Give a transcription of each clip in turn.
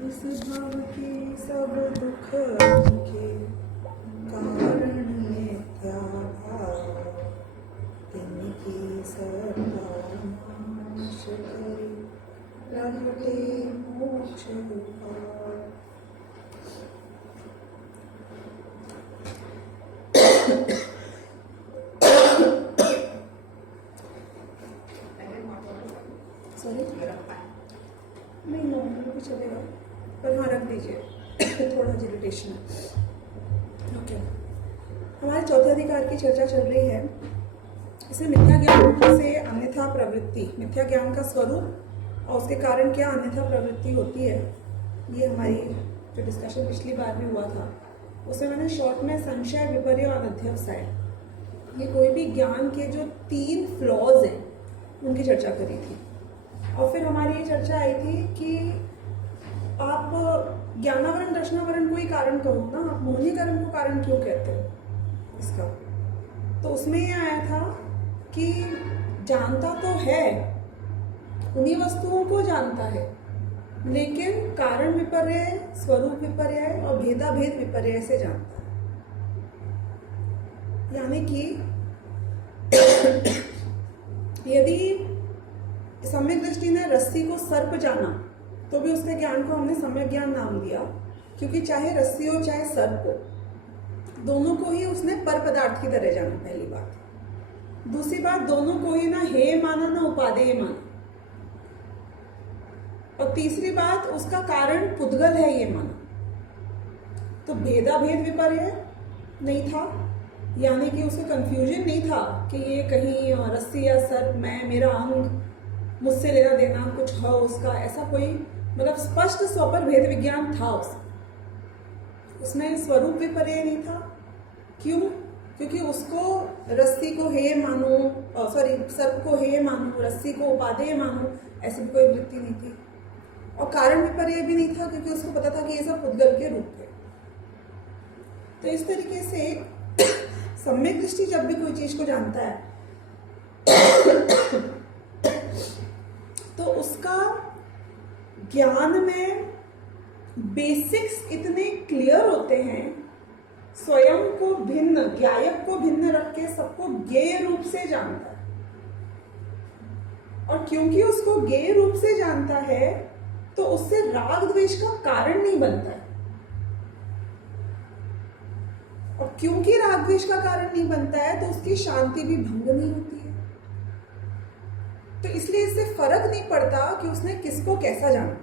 इस भाव के सब दुख के कारण मिथ्या भाव, तिनकी सदा नाश करे, प्रगटे मोक्ष भाव। सॉरी, नहीं नॉर्मल भी चलेगा, पर हाँ रख दीजिए, थोड़ा इरिटेशन है। ओके, हमारे चौथे अधिकार की चर्चा चल रही है। इसमें मिथ्या ज्ञान से अन्यथा प्रवृत्ति, मिथ्या ज्ञान का स्वरूप और उसके कारण क्या अन्यथा प्रवृत्ति होती है, ये हमारी जो डिस्कशन पिछली बार भी हुआ था उसमें मैंने शॉर्ट में संशय, विपर्य और अनध्यवसाय, ये कोई भी ज्ञान के जो 3 फ्लॉज हैं उनकी चर्चा करी थी। और फिर हमारी ये चर्चा आई थी कि आप ज्ञानावरण दर्शनावरण को ही कारण कहो ना, आप मोहनीकरण को कारण क्यों कहते हो इसका। तो उसमें ये आया था कि जानता तो है, उन्हीं वस्तुओं को जानता है, लेकिन कारण विपर्य, स्वरूप विपर्य और भेदाभेद विपर्य से जानता है। यानी कि यदि सम्यक दृष्टि ने रस्सी को सर्प जाना तो भी उसके ज्ञान को हमने सम्यक ज्ञान नाम दिया, क्योंकि चाहे रस्सी हो चाहे सर्प हो, दोनों को ही उसने पर पदार्थ की तरह जाना, पहली बात। दूसरी बात, दोनों को ही ना हे माना ना उपादेय माना। और तीसरी बात, उसका कारण पुद्गल है ये माना। तो भेदाभेद विपर्य नहीं था, यानी कि उसको कंफ्यूजन नहीं था कि ये कहीं रस्सी या सर्प, मैं, मेरा अंग, मुझसे लेना देना कुछ है उसका, ऐसा कोई मतलब स्पष्ट स्वपर भेद विज्ञान था उसमें स्वरूप विपर्य नहीं था। क्यों? क्योंकि उसको रस्सी को हे मानो, सॉरी सर्प को हे मानो, रस्सी को उपादेय मानो, ऐसी भी कोई वृत्ति नहीं थी। और कारण विपर्य भी नहीं था, क्योंकि उसको पता था कि ये सब पुद्गल के रूप है। तो इस तरीके से सम्यक दृष्टि जब भी कोई चीज को जानता है तो उसका ज्ञान में बेसिक्स इतने क्लियर होते हैं, स्वयं को भिन्न, ज्ञायक को भिन्न रख के सबको ज्ञेय रूप से जानता है। और क्योंकि उसको ज्ञेय रूप से जानता है तो उससे राग द्वेष का कारण नहीं बनता है। और क्योंकि राग द्वेष का कारण नहीं बनता है तो उसकी शांति भी भंग नहीं होती है। तो इसलिए इससे फर्क नहीं पड़ता कि उसने किसको कैसा जाना,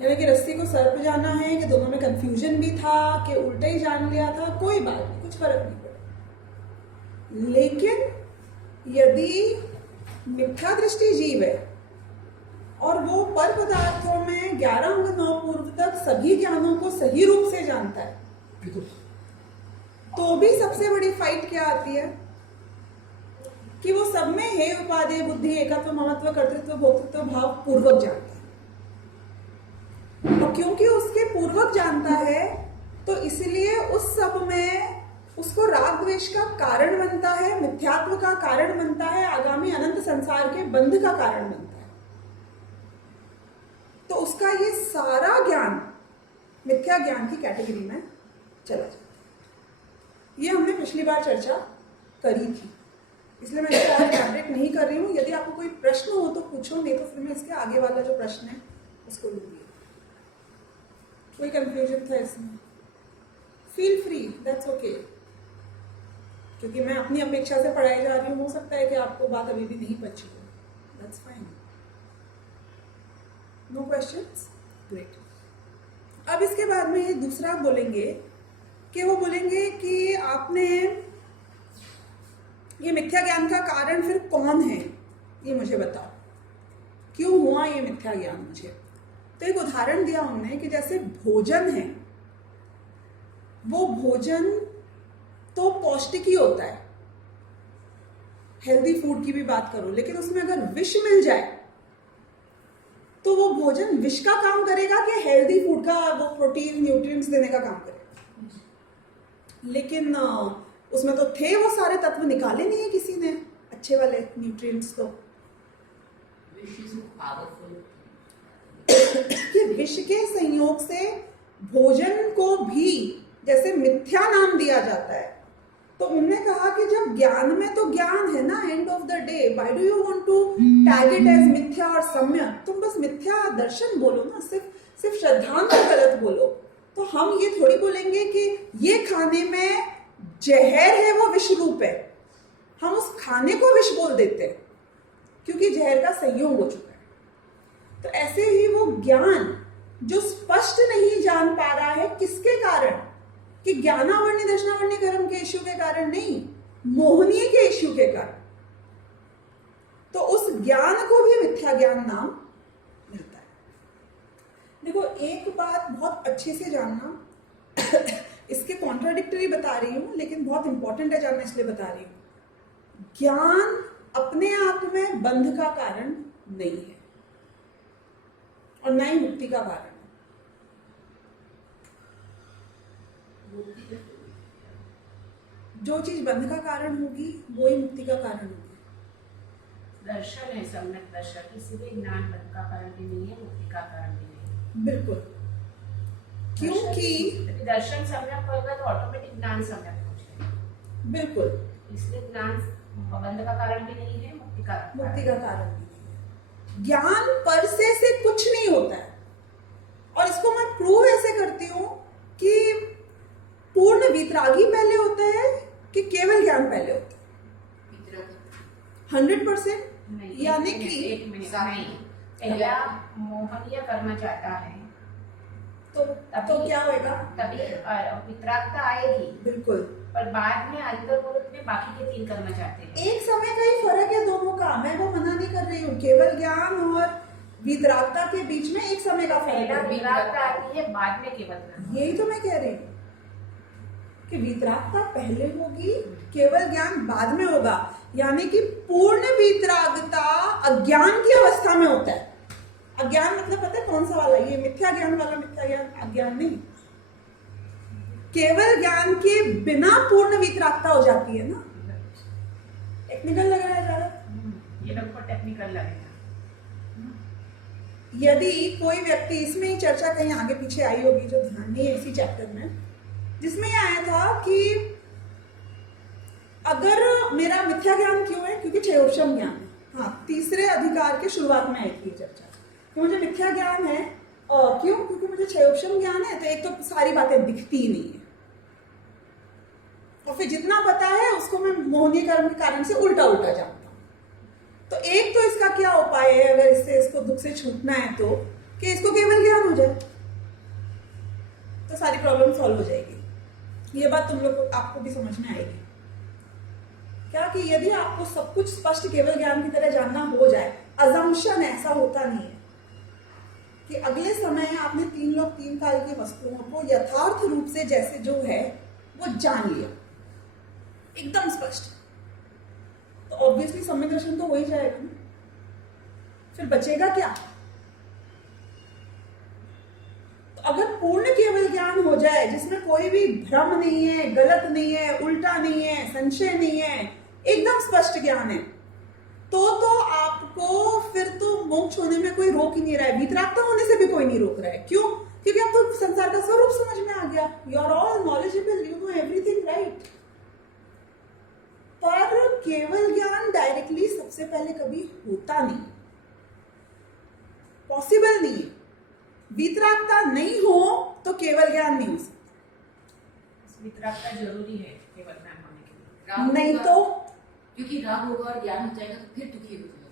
यानी कि रस्सी को सर्प जाना है कि दोनों में कंफ्यूजन भी था कि उल्टा ही जान लिया था, कोई बात नहीं, कुछ फर्क नहीं पड़ा। लेकिन यदि मिथ्या दृष्टि जीव है और वो पर पदार्थों में 11 अंग 9 पूर्व तक सभी ज्ञानों को सही रूप से जानता है, तो भी सबसे बड़ी फाइट क्या आती है कि वो सब में हे उपादेय बुद्धि एकत्व ममत्व कर्तृत्व भोक्तृत्व भाव पूर्वक जानता है। और क्योंकि उसके पूर्वक जानता है तो इसलिए उस सब में उसको राग द्वेष का कारण बनता है, मिथ्यात्व का कारण बनता है, आगामी अनंत संसार के बंध का कारण बनता है। तो उसका ये सारा ज्ञान मिथ्या ज्ञान की कैटेगरी में चला जाता है। ये हमने पिछली बार चर्चा करी थी, इसलिए मैं इसको और एलैबोरेट नहीं कर रही हूँ। यदि आपको कोई प्रश्न हो तो पूछो, नहीं तो फिर मैं इसके आगे वाला जो प्रश्न है उसको लूंगी। कोई कंफ्यूजन था इसमें? फील फ्री, दैट्स ओके, क्योंकि मैं अपनी अपेक्षा से पढ़ाई जा रही हूँ, हो सकता है कि आपको बात अभी भी नहीं पची हो, that's fine. No questions? Great. अब इसके बाद में ये दूसरा बोलेंगे कि वो बोलेंगे कि आपने ये मिथ्या ज्ञान का कारण फिर कौन है, ये मुझे बताओ, क्यों हुआ ये मिथ्या ज्ञान मुझे। तो एक उदाहरण दिया उन्होंने कि जैसे भोजन है, वो भोजन तो पौष्टिक ही होता है, हेल्दी फूड की भी बात करो, लेकिन उसमें अगर विष मिल जाए तो वो भोजन विष का काम करेगा कि हेल्दी फूड का, वो प्रोटीन न्यूट्रिएंट्स देने का काम करेगा। लेकिन उसमें तो थे वो सारे तत्व, निकाले नहीं है किसी ने अच्छे वाले न्यूट्रिएंट्स। तो विष के संयोग से भोजन को भी जैसे मिथ्या नाम दिया जाता है, तो उन्होंने कहा कि जब ज्ञान में तो ज्ञान है ना, end of the day why do you want to tag it as मिथ्या और सम्यक? तुम बस मिथ्या दर्शन बोलो ना, सिर्फ श्रद्धांत गलत बोलो। तो हम ये थोड़ी बोलेंगे कि ये खाने में जहर है, वो विष रूप है, हम उस खाने को विष बोल देते हैं क्योंकि जहर का संयोग हो चुका है। तो ऐसे ही वो ज्ञान जो स्पष्ट नहीं जान पा रहा है, किसके कारण? कि ज्ञानावरणी दर्शनावरणी कर्म के इश्यू के कारण नहीं, मोहनीय के इश्यू के कारण। तो उस ज्ञान को भी मिथ्या ज्ञान नाम मिलता है। देखो, एक बात बहुत अच्छे से जानना इसके कॉन्ट्राडिक्टरी बता रही हूं, लेकिन बहुत इंपॉर्टेंट है जानना, इसलिए बता रही हूं। ज्ञान अपने आप में बंध का कारण नहीं है और ना ही मुक्ति का कारण। जो चीज बंध का कारण होगी वो ही मुक्ति का कारण होगी। दर्शन है, सम्यक दर्शन, इसीलिए ज्ञान बंध का कारण भी नहीं है, मुक्ति का कारण भी नहीं। बिल्कुल, क्योंकि दर्शन सम्यक होगा तो ऑटोमेटिक ज्ञान सम्यक हो जाएगा। बिल्कुल, इसलिए ज्ञान बंध का कारण भी नहीं है, मुक्ति का कारण भी नहीं है। ज्ञान पर से कुछ नहीं होता है, और इसको मैं प्रूव ऐसे करती हूँ कि पूर्ण वितरागी पहले होता है कि केवल ज्ञान पहले होता है? 100%। यानी कि पहला मोहनीय कर्म चाहता है तो क्या होगा? तभी वितरागता आएगी। बिल्कुल। पर बाद में अंतर्मुख में बाकी के 3 कर्म चाहते हैं। एक समय का ही फर्क है दोनों का, मैं वो मना नहीं कर रही हूँ। केवल ज्ञान और वितरागता के बीच में एक समय का फर्क है। वितरागता आती है बाद में केवल ज्ञान। यही तो मैं कह रही हूँ कि वितरागता पहले होगी, केवल ज्ञान बाद में होगा। यानी कि पूर्ण वितरागता अज्ञान की अवस्था में होता है। अज्ञान मतलब पता है कौन सा वाला? ये मिथ्या ज्ञान वाला मिथ्या ज्ञान, अज्ञान नहीं। केवल ज्ञान के बिना पूर्ण वितरागता हो जाती है ना। टेक्निकल लग रहा है ज्यादा? ये लोग को टेक्निकल लगेगा। यदि कोई व्यक्ति, इसमें ही चर्चा कहीं आगे पीछे आई होगी जो ध्यान नहीं है इसी चैप्टर में, जिसमें ये आया था कि अगर मेरा मिथ्या ज्ञान क्यों है? क्योंकि क्षयोपशम ज्ञान है। हाँ, तीसरे अधिकार के शुरुआत में आई थी चर्चा कि मुझे मिथ्या ज्ञान है। क्यों? क्योंकि मुझे क्षयोपशम ज्ञान है, तो एक तो सारी बातें दिखती ही नहीं है, और फिर जितना पता है उसको मैं मोहनीय कर्म के कारण से उल्टा जानता हूं। तो एक तो इसका क्या उपाय है, अगर इसको दुख से छूटना है, तो कि इसको केवल ज्ञान हो जाए, तो सारी प्रॉब्लम सॉल्व हो जाएगी। ये बात तुम लोग को, आपको भी समझ में आएगी क्या कि यदि आपको सब कुछ स्पष्ट केवल ज्ञान की तरह जानना हो जाए, अजम्पशन ऐसा होता नहीं है कि अगले समय आपने 3 लोक 3 काल की वस्तुओं को यथार्थ रूप से जैसे जो है वो जान लिया एकदम स्पष्ट, तो ऑब्वियसली सम्यक दर्शन तो हो ही जाएगा ना। फिर बचेगा क्या? तो अगर पूर्ण केवल ज्ञान हो जाए जिसमें कोई भी भ्रम नहीं है, गलत नहीं है, उल्टा नहीं है, संशय नहीं है, एकदम स्पष्ट ज्ञान है, तो आपको फिर तो मोक्ष होने में कोई रोक ही नहीं रहा है, वितरागता होने से भी कोई नहीं रोक रहा है। क्यों? क्योंकि अब तो संसार का स्वरूप समझ में आ गया। You are all knowledgeable, you know everything, right. पर केवल ज्ञान डायरेक्टली सबसे पहले कभी होता नहीं, पॉसिबल नहीं है। वितरागता नहीं हो तो केवल ज्ञान नहीं हो सकता। वितरागता जरूरी है केवल ज्ञान होने के लिए। नहीं तो क्योंकि राग होगा और ज्ञान हो जाएगा तो फिर दुखी हो जाएगा।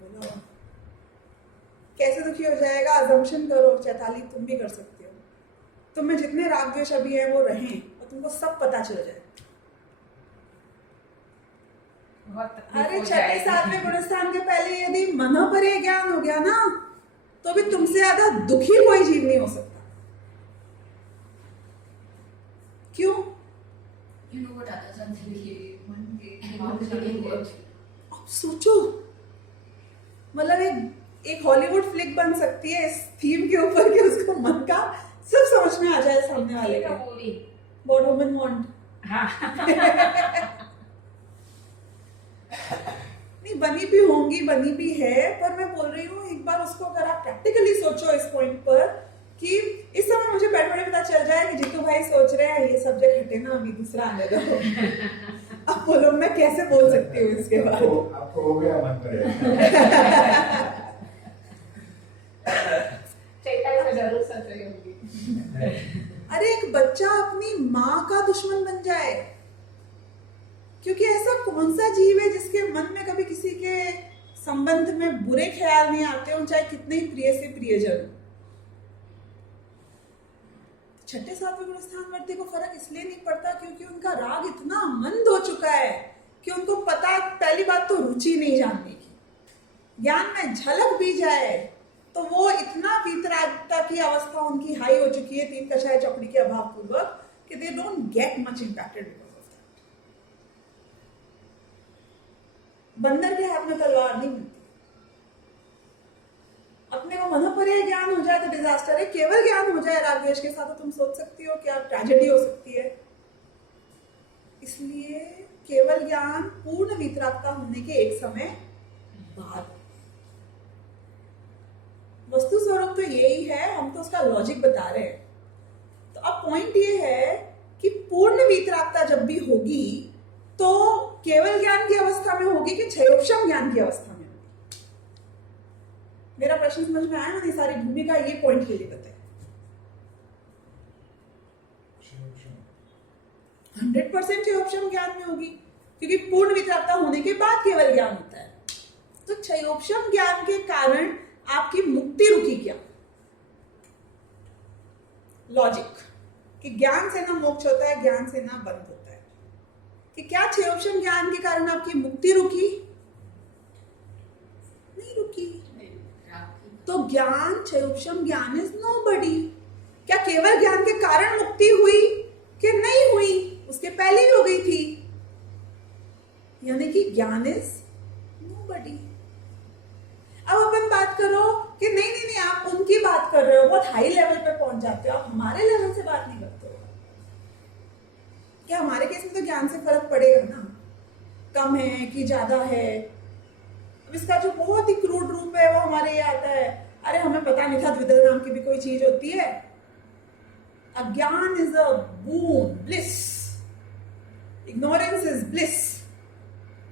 बोलो कैसे दुखी हो जाएगा? अजम्पशन करो, चैताली तुम भी कर सकते हो। तुम में जितने राग द्वेष अभी है वो रहें और तुमको सब पता चल जाए। अरे 6 साल में गुणस्थान के पहले यदि मन पर ये ज्ञान हो गया ना, तो भी तुमसे ज्यादा दुखी कोई जीव नहीं हो सकता। क्यों? You know what other sons लिए मन के दिमाग से नहीं हुआ। अब सोचो, मतलब एक हॉलीवुड फ्लिक बन सकती है इस थीम के ऊपर कि उसको मन का सब समझ में आ जाए सामने वाले का। What women want। नहीं, बनी भी होंगी, बनी भी है, पर मैं बोल रही हूँ एक बार उसको अगर आप प्रैक्टिकली सोचो इस पॉइंट पर कि इस समय मुझे बैठ बैठे पता चल जाए कि जीतू भाई सोच रहे हैं ये सब्जेक्ट हटे ना, अभी दूसरा आने दो। अब बोलो मैं कैसे बोल सकती हूँ इसके बाद? आपको हो गया मन पर चेता में जरूर सोच रही होगी। अरे एक बच्चा अपनी माँ का दुश्मन बन जाए, क्योंकि ऐसा कौन सा जीव है जिसके मन में कभी किसी के संबंध में बुरे ख्याल नहीं आते हो, चाहे कितने ही प्रिय से प्रियजन। छठे सातवें गुण स्थान वर्ती को फर्क इसलिए नहीं पड़ता क्योंकि उनका राग इतना मंद हो चुका है कि उनको पता, पहली बात तो रुचि नहीं जानने की, ज्ञान में झलक भी जाए तो वो इतना वीतरागता की अवस्था उनकी हाई हो चुकी है, तीन कषाय चौकड़ी के अभाव पूर्वक, कि they don't get much impacted because of that. बंदर के हाथ में तलवार नहीं मिलती। अपने को मनोपर्य ज्ञान हो जाए तो डिजास्टर है, केवल ज्ञान हो जाए राग द्वेष के साथ तो तुम सोच सकती हो क्या ट्रेजेडी हो सकती है। इसलिए केवल ज्ञान पूर्ण वीतरागता होने के एक समय बाद। वस्तु स्वरूप तो यही है, हम तो उसका लॉजिक बता रहे हैं। तो अब पॉइंट ये है कि पूर्ण वीतरागता जब भी होगी तो केवल ज्ञान की अवस्था में होगी कि क्षयोपशम ज्ञान की अवस्था में होगी। मेरा प्रश्न समझ में आया? मैंने सारी भूमिका ये पॉइंट के लिए बताई। 100% क्षयोपशम ज्ञान में होगी क्योंकि पूर्ण वीतरागता होने के बाद केवल ज्ञान होता है। तो क्षयोपशम ज्ञान के कारण आपकी मुक्ति रुकी क्या? लॉजिक कि ज्ञान से ना मोक्ष होता है, ज्ञान से ना बंध होता है, कि क्या क्षयोपशम ज्ञान के कारण आपकी मुक्ति रुकी? नहीं रुकी। तो ज्ञान, क्षयोपशम ज्ञान इज नोबडी। क्या केवल ज्ञान के कारण मुक्ति हुई कि नहीं हुई? उसके पहले ही हो गई थी। यानी कि ज्ञान इज नोबडी। अब अपन बात करो कि नहीं नहीं नहीं आप उनकी बात कर रहे हो, बहुत हाई लेवल पे पहुंच जाते हो, आप हमारे लेवल से बात नहीं करते हो। क्या हमारे केस में तो ज्ञान से फर्क पड़ेगा ना, कम है कि ज्यादा है। अब इसका जो बहुत ही क्रूड रूप है वो हमारे ये आता है, अरे हमें पता नहीं था द्विदल नाम की भी कोई चीज होती है। अज्ञान is a boon, bliss. Ignorance is bliss.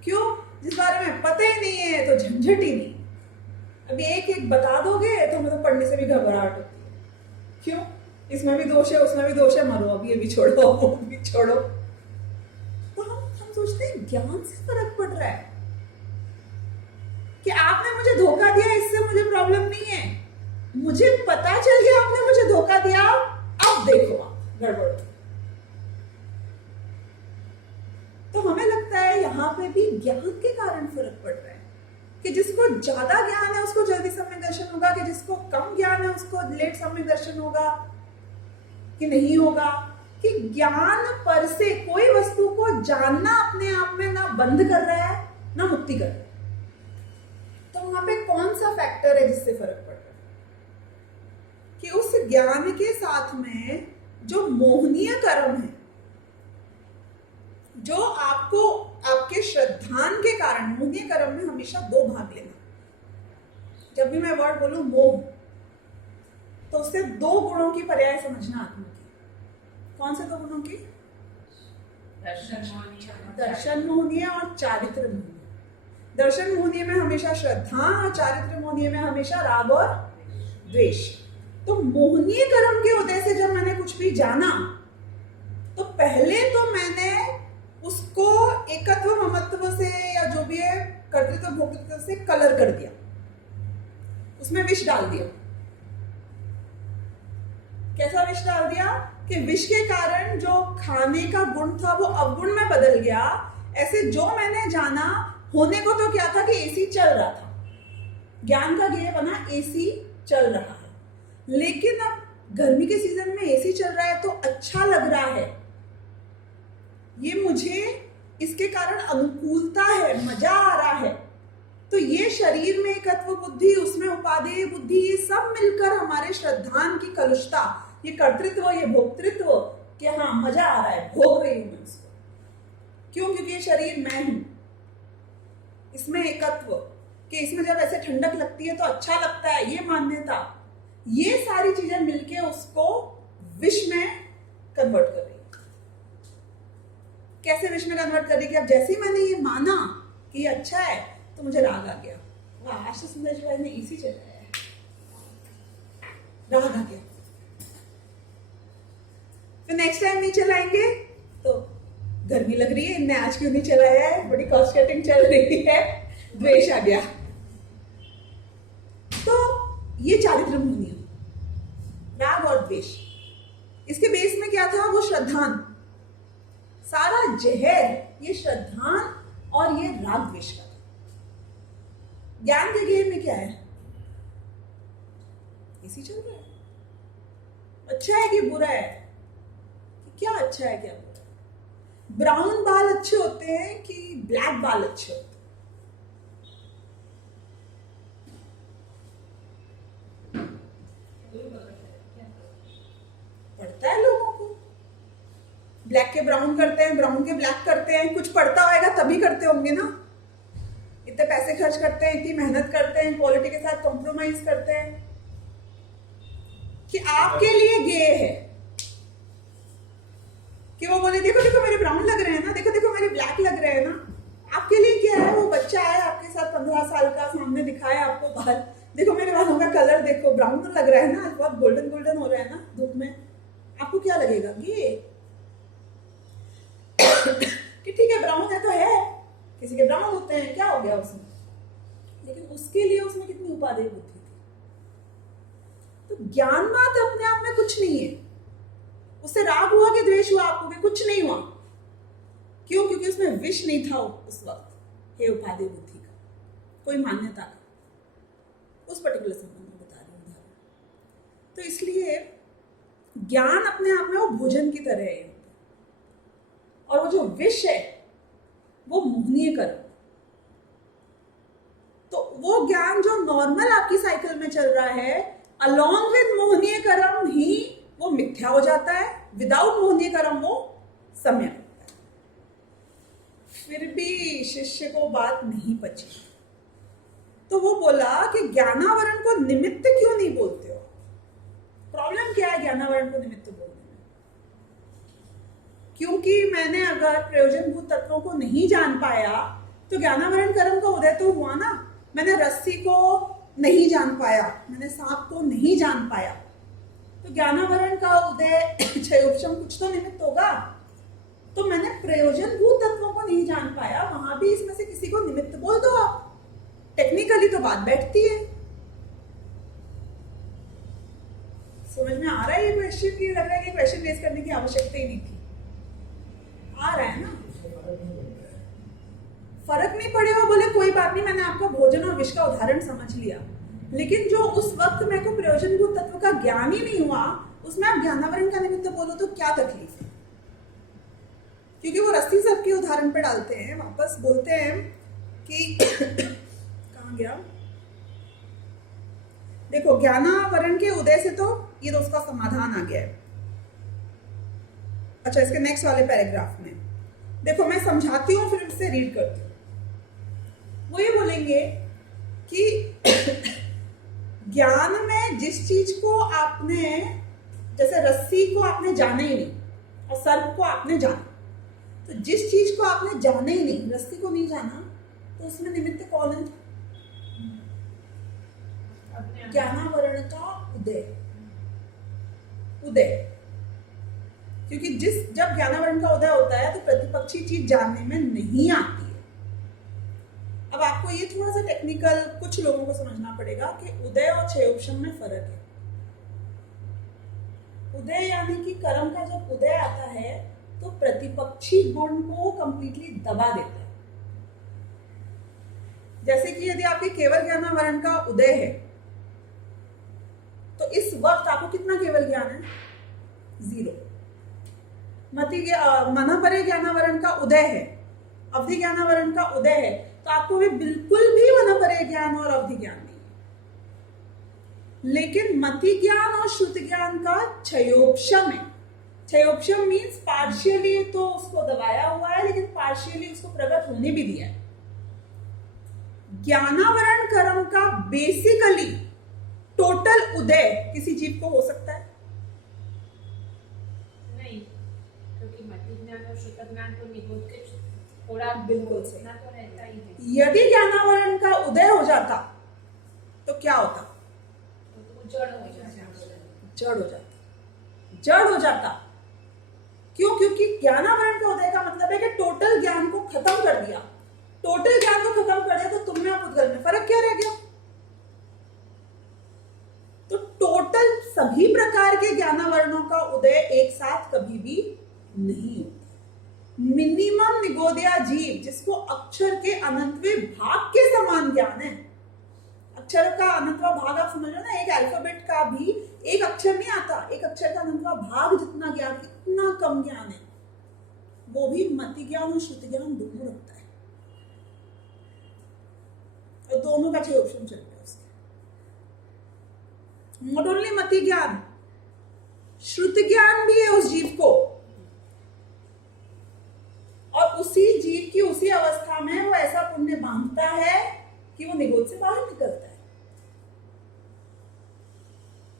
क्यों? जिस बारे में पता ही नहीं है तो झंझट ही नहीं। अभी एक एक बता दोगे तो हमें तो पढ़ने से भी घबराहट होती है। क्यों? इसमें भी दोष है, उसमें भी दोष है, मरो अभी, ये भी छोड़ो, वो भी छोड़ो। तो हम सोचते हैं ज्ञान से फर्क पड़ रहा है कि आपने मुझे धोखा दिया, इससे मुझे प्रॉब्लम नहीं है। मुझे पता चल गया आपने मुझे धोखा दिया, अब देखो आप गड़बड़। तो हमें लगता है यहां पे भी ज्ञान के कारण फर्क पड़ रहा है कि जिसको ज्यादा ज्ञान है उसको जल्दी सम्यक दर्शन होगा, कि जिसको कम ज्ञान है उसको लेट सम्यक दर्शन होगा कि नहीं होगा। कि ज्ञान पर से कोई वस्तु को जानना अपने आप में ना बंद कर रहा है ना मुक्ति कर रहा है। तो वहां पे कौन सा फैक्टर है जिससे फर्क पड़ रहा है? कि उस ज्ञान के साथ में जो मोहनीय कर्म है, जो आपको आपके श्रद्धान के कारण, मोहनीय कर्म में हमेशा दो भाग लेना। जब भी मैं वर्ड बोलूं मोह, तो उससे दो गुणों की पर्याय समझना आत्मा की। कौन से दो गुणों की? दर्शन मोहनीय और चारित्र मोहनीय। दर्शन मोहनीय में हमेशा श्रद्धा और चारित्र मोहनीय में हमेशा राग और द्वेष। तो मोहनीय कर्म के उदय से जब मैंने कुछ भी जाना तो पहले तो मैंने उसको एकत्व ममत्व से या जो भी है कर्तृत्व भोक्तृत्व से कलर कर दिया, उसमें विष डाल दिया। कैसा विष डाल दिया? कि विष के कारण जो खाने का गुण था वो अवगुण में बदल गया। ऐसे जो मैंने जाना, होने को तो क्या था कि एसी चल रहा था, ज्ञान का ज्ञेय बना एसी चल रहा है, लेकिन अब गर्मी के सीजन में एसी चल रहा है तो अच्छा लग रहा है, ये मुझे इसके कारण अनुकूलता है, मजा आ रहा है। तो ये शरीर में एकत्व बुद्धि, उसमें उपादेय बुद्धि, ये सब मिलकर हमारे श्रद्धान की कलुषता, ये कर्तृत्व, ये भोक्तृत्व, कि हाँ मजा आ रहा है, भोग रही हूं मैं उसको। क्यों? क्योंकि ये शरीर मैं हूं, इसमें एकत्व, कि इसमें जब ऐसे ठंडक लगती है तो अच्छा लगता है, ये मान्यता, ये सारी चीजें मिलके उसको विष में कन्वर्ट कर रही है। कैसे विष में कन्वर्ट कर रही है कि अब जैसे ही मैंने ये माना कि ये अच्छा है तो मुझे राग आ गया। वाह, आज तो सुंदर जी भाई ने इसी चलाया है, राग आ गया। फिर नेक्स्ट टाइम नहीं चलाएंगे तो गर्मी लग रही है, इनने आज क्यों नहीं चलाया है, बड़ी कॉस्ट कटिंग चल रही है, द्वेष आ गया। तो ये चारित्र मोहनिया, राग और द्वेष। इसके बेस में क्या था, वो श्रद्धान, सारा जहर ये श्रद्धान और ये राग द्वेष का था। ज्ञान के गेम में क्या है, इसी चल रहा है, अच्छा है कि बुरा है, कि क्या अच्छा है क्या बुरा है, ब्राउन बाल अच्छे होते हैं कि ब्लैक बाल अच्छे होते हैं। पड़ता है लोगों को, ब्लैक के ब्राउन करते हैं, ब्राउन के ब्लैक करते हैं, कुछ पड़ता होगा तभी करते होंगे ना। इतने पैसे खर्च करते हैं, इतनी मेहनत करते हैं, क्वालिटी के साथ कॉम्प्रोमाइज करते हैं कि आपके लिए गे है कि वो बोले देखो देखो मेरे ब्राउन लग रहे हैं ना, देखो देखो मेरे ब्लैक लग रहे हैं ना। आपके लिए क्या है, वो बच्चा है आपके साथ 15 साल का, सामने दिखाया आपको बाल, देखो मेरे बालों का कलर देखो, ब्राउन तो लग रहा है ना, आज बहुत गोल्डन गोल्डन हो रहा है ना धूप में, आपको क्या लगेगा ये कि ठीक है ब्राउन है तो है, किसी के ब्राउन होते हैं, क्या हो गया उसमें, लेकिन उसके लिए उसमें कितनी उपादेय बुद्धि थी। तो ज्ञान मात्र अपने आप में कुछ नहीं है, उससे राग हुआ कि द्वेष हुआ आपको भी कुछ नहीं हुआ, क्यों, क्योंकि उसमें विष नहीं था उस वक्त, हे उपादेय बुद्धि का, कोई मान्यता का, उस पर्टिकुलर संबंध में बता रही हूँ उदाहरण। तो इसलिए ज्ञान अपने आप में वो भोजन की तरह है, और वो जो विष है वो मोहनीय कर्म। तो वो ज्ञान जो नॉर्मल आपकी साइकिल में चल रहा है, अलॉन्ग विद मोहनीय कर्म ही वो मिथ्या हो जाता है, विदाउट मोहनीय कर्म वो सम्यक होता है। फिर भी शिष्य को बात नहीं पची, तो वो बोला कि ज्ञानावरण को निमित्त क्यों नहीं बोलते हो, प्रॉब्लम क्या है ज्ञानावरण को निमित्त बोलने में। क्योंकि मैंने अगर प्रयोजनभूत तत्वों को नहीं जान पाया तो ज्ञानावरण कर्म का उदय तो हुआ ना। मैंने रस्सी को नहीं जान पाया, मैंने सांप को नहीं जान पाया, तो ज्ञानावरण का उदय क्षयोपशम कुछ तो निमित्त होगा। तो मैंने प्रयोजनभूत तत्वों को नहीं जान पाया, वहां भी इसमें से किसी को निमित्त बोल दो आप, टेक्निकली तो बात बैठती है। समझ में आ रहा है ये क्वेश्चन, की लग रहा है कि क्वेश्चन रेज करने की आवश्यकता ही नहीं थी, आ रहा है ना, फर्क नहीं पड़ेगा। बोले कोई बात नहीं, मैंने आपको भोजन और विष का उदाहरण समझ लिया, लेकिन जो उस वक्त मेरे को प्रयोजनभूत तत्व का ज्ञान ही नहीं हुआ, उसमें आप ज्ञानावरण का निमित्त बोलो तो क्या तकलीफ है। क्योंकि वो रस्सी सब के उदाहरण पे डालते हैं, वापस बोलते हैं कि कहाँ गया, देखो ज्ञानावरण के उदय से तो ये तो उसका समाधान आ गया है। अच्छा, इसके नेक्स्ट वाले पैराग्राफ में देखो, मैं समझाती हूँ फिर से रीड करती हूँ। वो ये बोलेंगे कि ज्ञान में जिस चीज को आपने, जैसे रस्सी को आपने जाना ही नहीं और सर्प को आपने जाना, तो जिस चीज को आपने जाना ही नहीं, रस्सी को नहीं जाना, तो उसमें निमित्त कौन है, ज्ञानावरण का उदय, उदय। क्योंकि जब ज्ञानावरण का उदय होता है तो प्रतिपक्षी चीज जानने में नहीं आती है। अब आपको ये थोड़ा सा टेक्निकल कुछ लोगों को समझना पड़ेगा कि उदय और क्षयोपशम में फर्क है। उदय यानी कि कर्म का जब उदय आता है तो प्रतिपक्षी गुण को कंप्लीटली दबा देता है। जैसे कि यदि आपके केवल ज्ञानावरण का उदय है तो इस वक्त आपको कितना केवल ज्ञान है, 0। मना परे ज्ञानावरण का उदय है, अवधि ज्ञानावरण का उदय है, तो आपको भी बिल्कुल भी मना परे ज्ञान और अवधि ज्ञान नहीं है। लेकिन मति ज्ञान और श्रुति ज्ञान का क्षयोपशम है। क्षयोपशम मीन्स पार्शियली तो उसको दबाया हुआ है, लेकिन पार्शियली उसको प्रकट होने भी दिया है। ज्ञानावरण कर्म का बेसिकली टोटल उदय किसी जीव को हो सकता है? नहीं, क्योंकि मति ज्ञान और श्रुत ज्ञान को निगोद के थोड़ा बिल्कुल सही। इतना तो रहता ही है। यदि ज्ञानावरण का उदय हो जाता तो क्या होता? तो वो जड़ हो जाता। जड़ हो जाता। जड़ हो जाता। क्यों? क्योंकि ज्ञानावरण का उदय का मतलब है कि टोटल ज्ञान को खत्म कर दिया। टोटल ज्ञान को खत्म कर दिया तो तुम में और पुद्गल में फर्क क्या रह गया? तो टोटल सभी प्रकार के ज्ञानावरणों का उदय एक साथ कभी भी नहीं होता। मिनिमम निगोदिया जीव जिसको अक्षर के अनंतवें भाग के समान ज्ञान है। अक्षर का अनंतवा भाग आप समझ लो ना, एक अल्फाबेट का भी एक अक्षर नहीं आता, एक अक्षर का अनंतवा भाग जितना ज्ञान, इतना कम ज्ञान है, वो भी मति ज्ञान और श्रुति ज्ञान दोनों रखता है। और दोनों का ऑप्शन चलता है उसके। नॉट ओनली मति ज्ञान, श्रुति ज्ञान भी है उस जीव को, और उसी जीव की उसी अवस्था में वो ऐसा पुण्य बांधता है कि वो निगोद से बाहर निकलता है।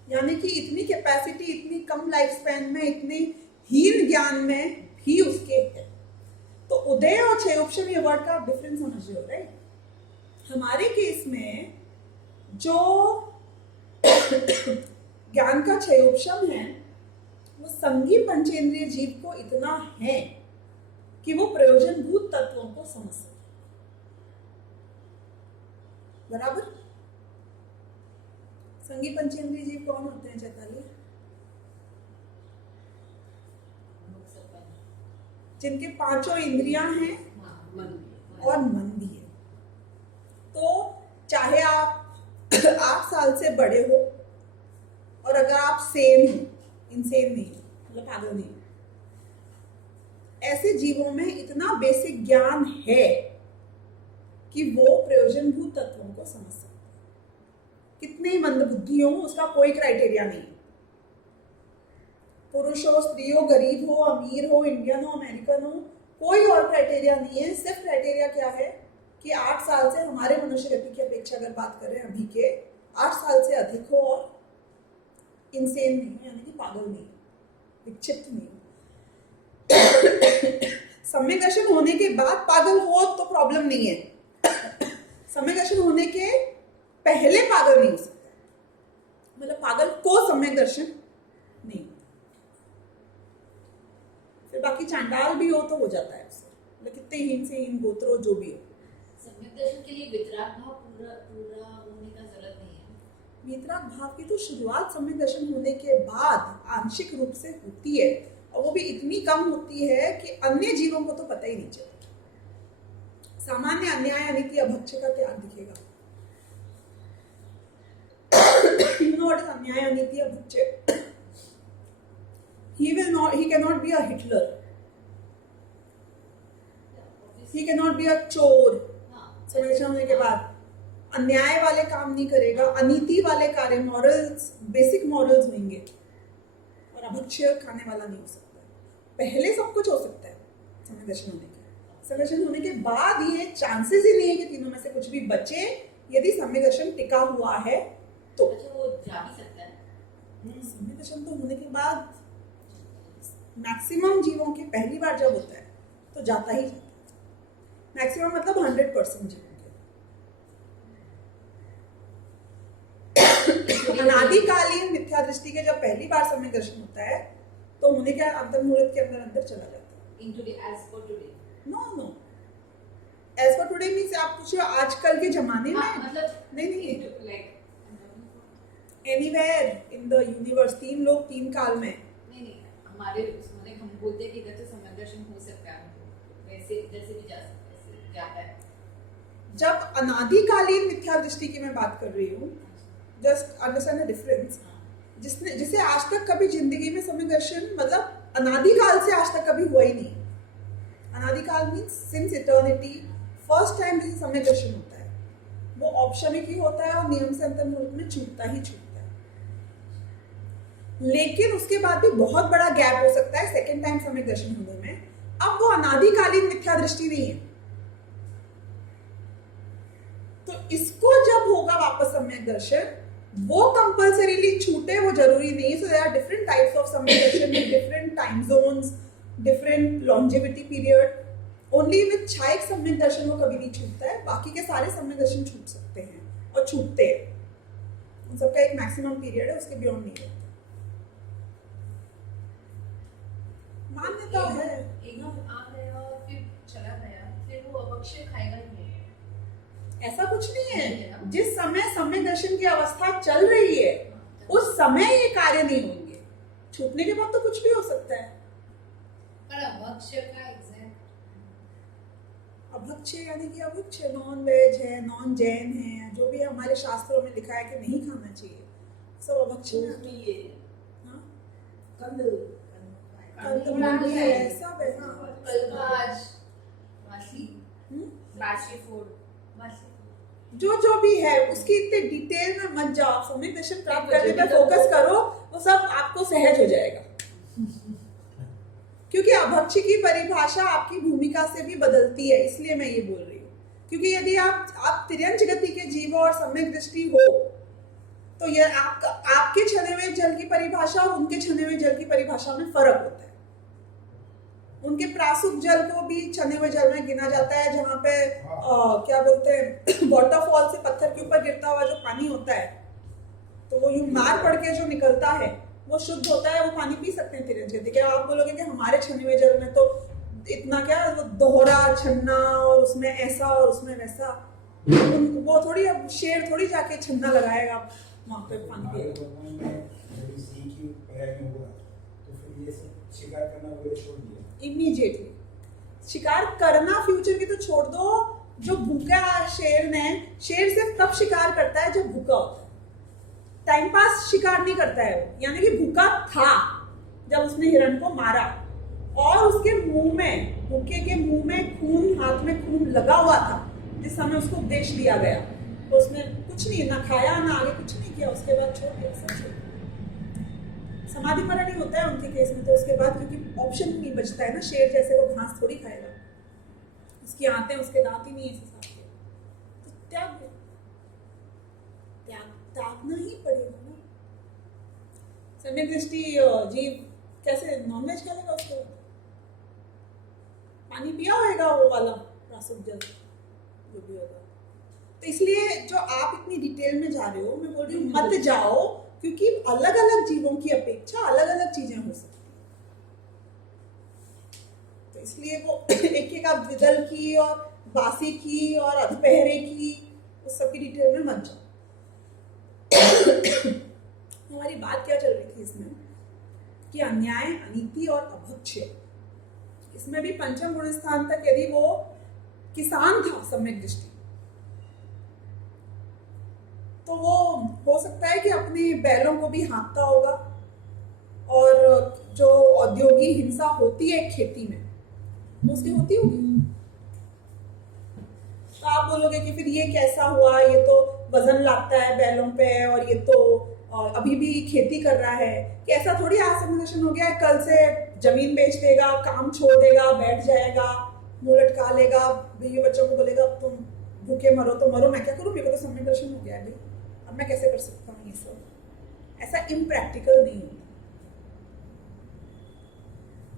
यानी कि इतनी कैपेसिटी, इतनी कम लाइफ स्पैन में, इतने हीन ज्ञान में भी उसके है। तो उदय और क्षयोपशम ये वर्ड का डिफरेंस होना चाहिए, राइट? हमारे केस में जो ज्ञान का क्षयोपशम है वो संगी पंचेंद्रिय जीव को इतना है कि वो प्रयोजनभूत तत्वों को समझ सके। बराबर? संगी पंचेंद्रिय जीव कौन होते हैं चैताली? जिनके पांचों इंद्रियां हैं और मन भी है। तो चाहे आप 8 साल से बड़े हो और अगर आप सेन हो, इनसेन नहीं, मतलब पागल नहीं, ऐसे जीवों में इतना बेसिक ज्ञान है कि वो प्रयोजनभूत तत्वों को समझ सकते हैं। कितने ही मंदबुद्धि हो, उसका कोई क्राइटेरिया नहीं। पुरुष हो, स्त्री हो, गरीब हो, अमीर हो, इंडियन हो, अमेरिकन हो, कोई और क्राइटेरिया नहीं है। सिर्फ क्राइटेरिया क्या है कि 8 साल से हमारे मनुष्य गति की अपेक्षा अगर बात करें अभी के, 8 साल से अधिक हो और इनसेन नहीं, यानी कि पागल नहीं, विक्षिप्त नहीं। सम्यक दर्शन होने के बाद पागल हो तो प्रॉब्लम नहीं है, सम्यक दर्शन होने के पहले पागल नहीं हो सकता, मतलब पागल को सम्यक दर्शन नहीं। फिर बाकी चांडाल भी हो तो हो जाता है उससे, मतलब कितने हीन से हीन गोत्रो जो भी हो। सम्यक दर्शन के लिए वितराग भाव पूरा होने का जरूरत नहीं है। वितराग भाव की तो शुरुआत सम्यक दर्शन होने के बाद आंशिक रूप से होती है, और वो भी इतनी कम होती है कि अन्य जीवों को तो पता ही नहीं चलता। सामान्य अन्याय अनिति अभक्ष्य का त्याग दिखेगा। अन्याय अनिति अभक्ष्य, he cannot be a Hitler, he cannot be a चोर। समझ होने के बाद अन्याय वाले काम नहीं करेगा, अनीति वाले कार्य, मॉरल्स, बेसिक मॉरल्स होंगे, और अभक्ष्य खाने वाला नहीं हो सकता। पहले सब कुछ हो सकता है सम्यक दर्शन होने के। सम्यक दर्शन होने के बाद ये चांसेस ही नहीं है कि तीनों में से कुछ भी बचे, यदि सम्यक दर्शन टिका हुआ है तो। अच्छा, वो जा भी सकता है। सम्यक दर्शन तो होने के बाद मैक्सिमम जीवों के पहली बार जब होता है तो जाता ही जाता है। मैक्सिमम मतलब 100% जीवों के। अनादिकालीन मिथ्या दृष्टि के जब पहली बार सम्यक दर्शन होता है तो होने के अंतर मुहूर्त के अंदर चला जाता है। In today, as for today. No. As for today means आप पूछो आजकल के जमाने में, मतलब नहीं, like anywhere in the universe, 3 लोग 3 काल में। नहीं, हमारे उसमें हम बोलते हैं कि इधर से सम्यक दर्शन हो सकता है, वैसे जैसे भी जा सकते हैं, जाता है। जब अनादिकालीन मिथ्या दृष्टि की मैं बात कर रही हूँ, जस्ट अंडरस्टैंड द डिफरेंस। जिसे आज तक कभी जिंदगी में सम्यक दर्शन, मतलब अनादिकाल से आज तक कभी हुआ ही नहीं। अनादिकाल means since eternity, first time जिसे सम्यक दर्शन होता है वो औपचारिक ही होता है और नियम से अंतर्मुहूर्त में छूटता ही छूटता है। लेकिन उसके बाद भी बहुत बड़ा गैप हो सकता है सेकेंड टाइम सम्यक दर्शन होने में। अब वो अनादिकालीन मिथ्या दृष्टि नहीं है, तो इसको जब होगा वापस सम्यक दर्शन, वो कंपल्सरीली छूटे वो जरूरी नहीं। So there are different types of सम्यक दर्शन with different time zones, different longevity period. Only with क्षायिक सम्यक दर्शन वो कभी नहीं छूटता है, बाकी के सारे सम्यक दर्शन छूट सकते हैं और छूटते हैं। उन सबका एक मैक्सिमम पीरियड है, उसके बियॉन्ड नहीं रहता। मान्यता है। एकदम आ गया फिर चला गया, फिर वो अवक्षय खाएगा ही नहीं। ऐसा कुछ नहीं है। जिस समय सम्यक दर्शन की अवस्था चल रही है उस समय ये कार्य नहीं होंगे, छूटने के बाद तो कुछ भी हो सकता है। पर अवक्षय का एग्जैक्ट अभक्षय यानी कि अभक्षय नॉन वेज है, नॉन जैन है, जो भी हमारे शास्त्रों में लिखा है कि नहीं खाना चाहिए, सब अभक्षय है। हाँ? कंद है, सब है। हाँ। बासी फूड, जो भी है उसकी इतने डिटेल में मत जाओ, सम्यक दर्शन प्राप्त करने पे फोकस करो, वो सब आपको सहज हो जाएगा। क्योंकि अभक्ष्य की परिभाषा आपकी भूमिका से भी बदलती है, इसलिए मैं ये बोल रही हूँ। क्योंकि यदि आप तिर्यंच गति के जीव और सम्यक दृष्टि हो तो ये आपके छने हुए जल की परिभाषा और उनके छने हुए जल की परिभाषा में फर्क होता है। उनके प्रासुप जल को भी छने हुए जल में गिना जाता है, जहाँ पे क्या बोलते हैं वाटरफॉल से पत्थर के ऊपर गिरता हुआ जो पानी होता है, तो वो यूं मार पड़ के जो निकलता है वो शुद्ध होता है, वो पानी पी सकते हैं तिरंज गति के। आप बोलोगे कि हमारे छने हुए जल में तो इतना क्या वो दोहरा छन्ना और उसमें ऐसा और उसमें वैसा, वो थोड़ी अब शेर थोड़ी जाके छन्ना लगाएगा वहाँ पे पानी पिएगा। शिकार करना वो छोड़ दिया इमीडिएटली। शिकार करना फ्यूचर की तो छोड़ दो, जो भूखा शेर सिर्फ तब शिकार करता है जब भूखा होता है। टाइम पास शिकार नहीं करता है वो, यानी कि भूखा था जब उसने हिरण को मारा और उसके मुंह में, भूखे के मुंह में खून, हाथ में खून लगा हुआ था जिस समय उसको उपदेश दिया गया, तो उसने कुछ नहीं, ना खाया ना आगे कुछ नहीं किया, उसके बाद छोड़ दिया, सब छोड़ दिया। समाधि मरण ही होता है उनके केस में तो उसके बाद, क्योंकि ऑप्शन नहीं बचता है ना, शेर जैसे वो घास थोड़ी खाएगा, उसकी आंतें उसके दांत ही नहीं है हिसाब के, तो त्यागना ही पड़ेगा ना। सम्यक दृष्टि जीव कैसे नॉनवेज खाएगा, उसके बाद पानी पिया होगा वो वाला प्रासुप जल जो भी होगा। तो इसलिए जो आप इतनी डिटेल में जा रहे हो, मैं बोल रही हूँ मत जाओ, क्योंकि अलग अलग जीवों की अपेक्षा अलग अलग चीजें हो सकती हैं। तो इसलिए वो एक एक आप द्विदल की और बासी की और अधपहरे की उस सब की डिटेल में मत जाओ। हमारी बात क्या चल रही थी इसमें कि अन्याय, अनीति और अभक्ष्य, इसमें भी पंचम गुण स्थान तक यदि वो किसान था सम्यक दृष्टि, तो वो हो सकता है कि अपने बैलों को भी हाँकता होगा, और जो औद्योगिक हिंसा होती है खेती में वो उसकी होती होगी। तो आप बोलोगे कि फिर ये कैसा हुआ, ये तो वजन लाता है बैलों पे और ये तो अभी भी खेती कर रहा है, कि ऐसा थोड़ी आसमिनेशन हो गया है, कल से जमीन बेच देगा, काम छोड़ देगा, बैठ जाएगा, मुंह लटका लेगा, बीवी बच्चों को बोलेगा तुम भूखे मरो तो मरो, मैं क्या करूँ, मेरे को तो सम्यक दर्शन हो गया है भाई, अब मैं कैसे कर सकता हूँ ये सब। ऐसा इम्प्रैक्टिकल नहीं होता।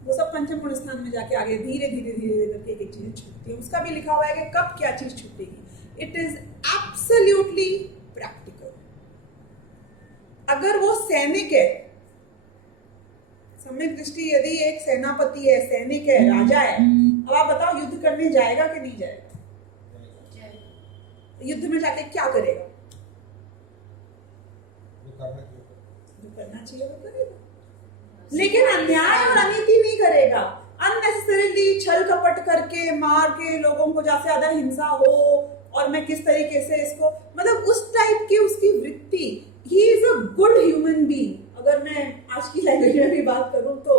वो सब पंचम गुण स्थान में जाके आगे धीरे धीरे धीरे करके एक एक चीज छूटती है। उसका भी लिखा हुआ है कि कब क्या चीज छूटेगी। It is absolutely practical. अगर वो सैनिक है, सम्यक दृष्टि यदि एक सेनापति है, सैनिक है, राजा है, अब आप बताओ युद्ध करने जाएगा कि नहीं जाएगा? युद्ध में जाके क्या करेगा? जो करना चाहिए वो करेगा, लेकिन अन्याय और अनीति नहीं करेगा। अननेसेसरीली छल कपट करके मार के लोगों को ज्यादा से ज्यादा हिंसा हो और मैं किस तरीके से इसको, मतलब उस टाइप की उसकी वृत्ति। He is a good human being. अगर मैं आज की लैंग्वेज में भी बात करूं तो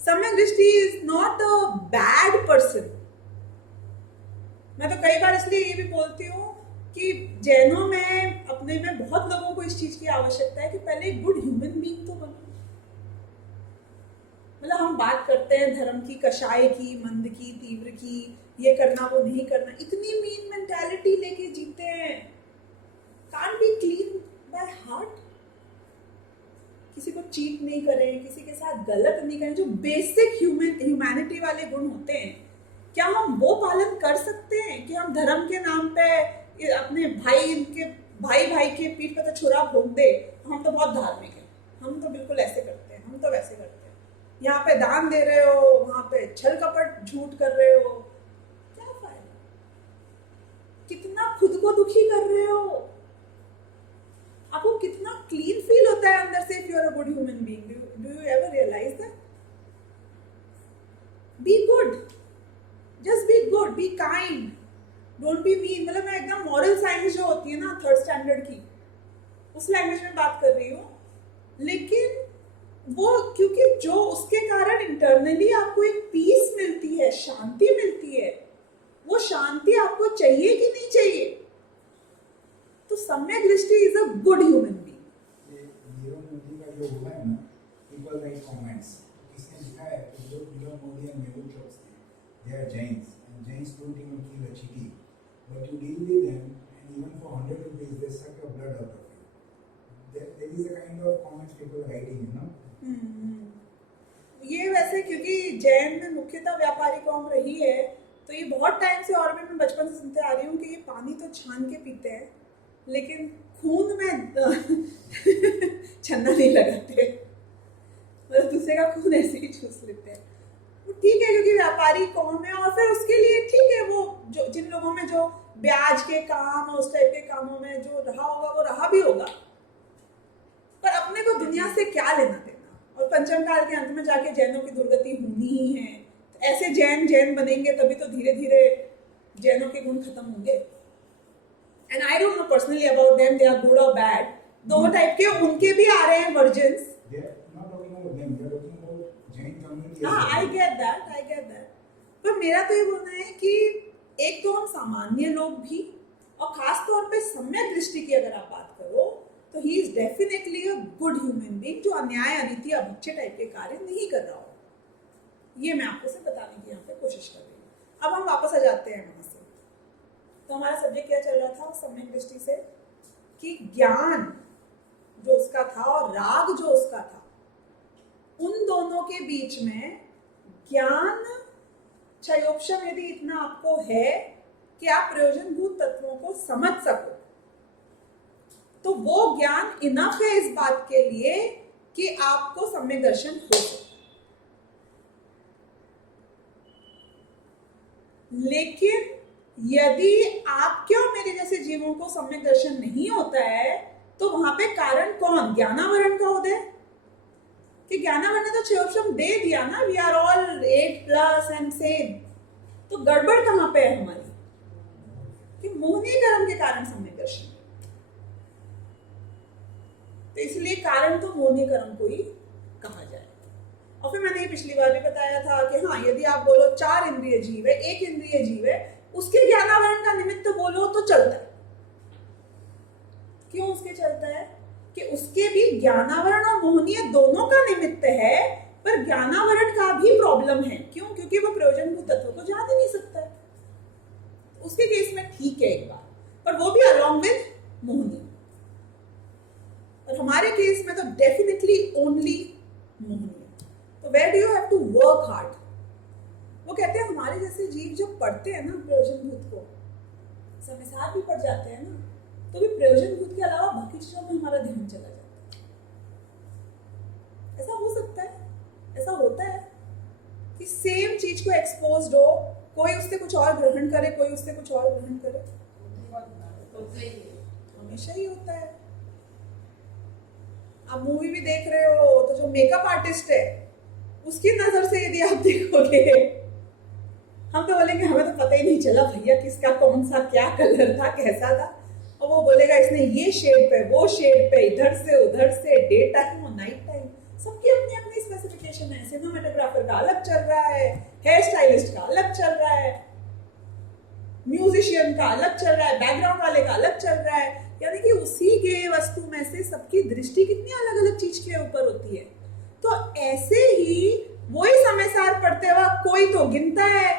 सम्यक दृष्टि is not a bad person. मैं तो कई बार इसलिए ये भी बोलती हूँ कि जैनों में अपने में बहुत लोगों को इस चीज की आवश्यकता है कि पहले एक गुड ह्यूमन बीइंग तो बनो। मतलब हम बात करते हैं धर्म की, कषाय की, मंद की, तीव्र की, ये करना वो नहीं करना, इतनी मीन मेंटालिटी लेके जीते हैं। Can't be clean by heart. किसी को चीट नहीं करें, किसी के साथ गलत नहीं करें, जो बेसिक ह्यूमैनिटी वाले गुण होते हैं, क्या हम वो पालन कर सकते हैं कि हम धर्म के नाम पे अपने भाई के पीठ पे तो छुरा भोंक दे, हम तो बहुत धार्मिक हैं, हम तो बिल्कुल ऐसे करते हैं, हम तो वैसे करते हैं, यहाँ पे दान दे रहे हो, वहां पे छल कपट झूठ कर रहे हो, क्या फायदा? कितना खुद को दुखी कर रहे हो? आपको कितना क्लीन फील होता है अंदर से if you are a good human being? Do you ever realize that? Be good. Just be good. Be kind. Don't be mean. मतलब मैं एकदम moral science जो होती है ना 3rd standard की, उस लैंग्वेज में बात कर रही हूँ, लेकिन वो क्योंकि जो उसके कारण इंटरनली आपको एक पीस मिलती है, शांति मिलती है, वो शांति आपको चाहिए कि नहीं चाहिए? तो सम्यक दृष्टि is a good human being. ये नीरव मोदी का जो हुआ है ना, पीपल राइट कमेंट्स, इसने लिखा है कि जो Nirav Modi and Mehul Choksi, they are Jains and Jains don't even kill a चीटी, but you deal with them and even for 100 rupees they suck your blood out of you. There is a kind of comments people are writing, you know. ये वैसे क्योंकि जैन में मुख्यतः व्यापारी कौम रही है, तो ये बहुत टाइम से, और भी मैं बचपन से सुनते आ रही हूँ कि ये पानी तो छान के पीते हैं, लेकिन खून में छन्ना नहीं लगाते, मतलब दूसरे का खून ऐसे ही चूस लेते हैं। वो ठीक है क्योंकि व्यापारी कौम है, और फिर उसके लिए ठीक है, वो जो जिन लोगों में जो ब्याज के काम और उस टाइप के कामों में जो रहा होगा वो रहा भी होगा, पर अपने को दुनिया से क्या लेना देना? और पंचम काल के अंत में जाके जैनों की दुर्गति होनी ही है, तो ऐसे जैन बनेंगे तभी तो धीरे धीरे जैनों के गुण खत्म होंगे। And I don't know personally about them, they are good और बैड, दोनों टाइप के उनके भी आ रहे हैं वर्जन्स। हाँ, आई गेट दैट, पर मेरा तो ये बोलना है कि एक तो हम सामान्य लोग भी, और खास तौर पे सम्यक दृष्टि की अगर आप बात करो, तो he is definitely a good human being जो अन्याय, अनीति, अभक्षय टाइप के कार्य नहीं कर रहा हो। ये मैं आपको सिर्फ बताने की यहाँ पे कोशिश कर रही हूँ। अब हम वापस आ जाते हैं वहां से। तो हमारा सब्जेक्ट क्या चल रहा था सम्यक दृष्टि से, कि ज्ञान जो उसका था और राग जो उसका था, उन दोनों के बीच में ज्ञान क्षयोपशम यदि इतना आपको है कि आप प्रयोजनभूत तत्वों को समझ सको, तो वो ज्ञान इनफ है इस बात के लिए कि आपको सम्यक दर्शन हो सके। लेकिन यदि आप क्यों मेरे जैसे जीवों को सम्यक दर्शन नहीं होता है, तो वहां पे कारण कौन? ज्ञानावरण का उदय। कि ज्ञानावरण ने तो क्षयोपशम दे दिया ना, we are all 8+ and same, तो गड़बड़ कहां पे है हमारी? कि मोहनीय कर्म के कारण सम्यक दर्शन, तो इसलिए कारण तो मोहनीय कर्म को ही कहा जाए। और फिर मैंने ये पिछली बार भी बताया था कि हाँ, यदि आप बोलो 4 इंद्रिय जीव है, 1 इंद्रिय जीव है, उसके ज्ञानावरण का निमित्त बोलो तो चलता है। क्यों उसके चलता है? कि उसके भी ज्ञानावरण और मोहनीय दोनों का निमित्त है, पर ज्ञानावरण का भी प्रॉब्लम है। क्यों? क्योंकि वो प्रयोजनभूत तत्वों को जान ही नहीं सकता है। उसके केस में ठीक है एक बार, पर वो भी अलॉन्ग विद मोहनीय। और हमारे केस में तो डेफिनेटली ओनली मोहनीय। तो where do you have to work hard? वो कहते हैं हमारे जैसे जीव जब पढ़ते हैं ना प्रयोजनभूत को, समयसार भी पढ़ जाते हैं ना, तो भी प्रयोजनभूत के अलावा बाकी चीजों में हमारा ध्यान चला जाता है। ऐसा हो सकता है, ऐसा होता है कि सेम चीज को एक्सपोज्ड हो, कोई उससे कुछ और ग्रहण करे, कोई उससे कुछ और ग्रहण करे, हमेशा ही होता है। आप मूवी भी देख रहे हो तो जो मेकअप आर्टिस्ट है उसकी नजर से यदि आप देखोगे, हम तो बोलेंगे हमें तो पता ही नहीं चला भैया किसका कौन सा क्या कलर था, कैसा था। और वो बोलेगा इसने ये शेड पे, वो शेड पे, इधर से उधर से, डे टाइम और नाइट टाइम, सबकी अपनी अपनी स्पेसिफिकेशन है। सिनेमेटोग्राफर का अलग चल रहा है, हेयर स्टाइलिस्ट का अलग चल रहा है, म्यूजिशियन का अलग चल रहा है, बैकग्राउंड वाले का अलग चल रहा है। यानी कि उसी के वस्तु में से सबकी दृष्टि कितनी अलग अलग चीज के ऊपर होती है। तो ऐसे ही वही समय सार पढ़ते वक्त कोई तो गिनता है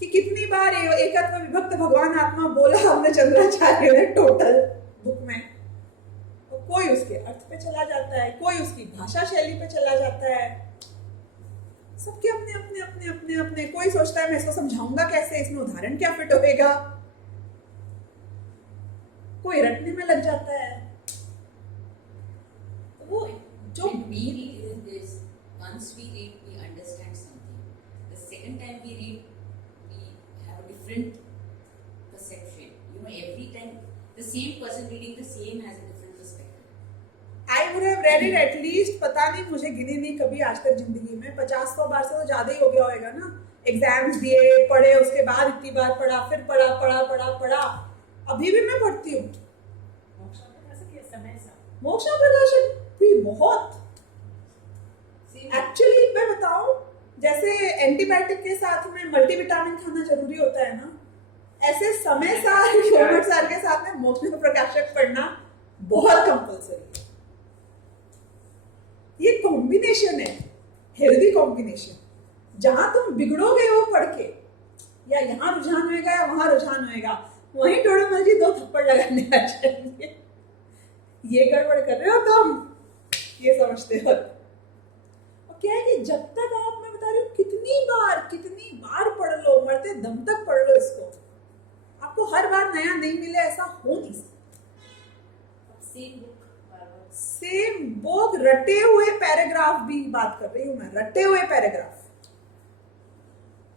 कि कितनी बार एकत्व विभक्त भगवान आत्मा बोला हमने चंद्राचार्य ने टोटल बुक में। तो कोई उसके अर्थ पे चला जाता है, कोई उसकी भाषा शैली पे चला जाता है। सबके अपने अपने अपने अपने अपने, कोई सोचता है मैं इसको समझाऊंगा कैसे, इसमें उदाहरण क्या फिट होएगा, कोई रटने में लग जाता है। वो जो When we read this, once we read, we understand something. The second time we read, we have a different perception. You know, every time the same person reading the same has a different perspective. I would have read it at least, पता नहीं, मुझे गिनी नहीं कभी आज तक जिंदगी में, 50-100 बार से तो ज्यादा ही हो गया होगा ना। एग्जाम्स दिए, पढ़े, उसके बाद इतनी बार पढ़ा, फिर पढ़ा पढ़ा पढ़ा पढ़ा, अभी भी मैं पढ़ती हूँ। मोक्षा प्रकाशन भी बहुत, एक्चुअली मैं बताऊं, जैसे एंटीबायोटिक के साथ में मल्टीविटामिन खाना जरूरी होता है ना, ऐसे समय सार ह्यूमर सार के साथ में मोक्ष प्रकाशक पढ़ना बहुत कंपल्सरी है। ये कॉम्बिनेशन है, हेल्दी कॉम्बिनेशन। जहां तुम बिगड़ोगे वो पढ़ के, या यहाँ रुझान होएगा या वहां रुझान होएगा, वहीं टोड़मल जी 2 थप्पड़ लगाने आ जाएंगे, ये गड़बड़ कर रहे हो तुम, ये समझते हो। और क्या है कि जब तक आप, मैं बता रही हूँ, कितनी बार पढ़ लो, मरते दम तक पढ़ लो इसको, आपको हर बार नया नहीं मिले ऐसा हो नहीं सकता। सेम बुक, रटे हुए पैराग्राफ भी बात कर रही हूँ मैं, रटे हुए paragraph,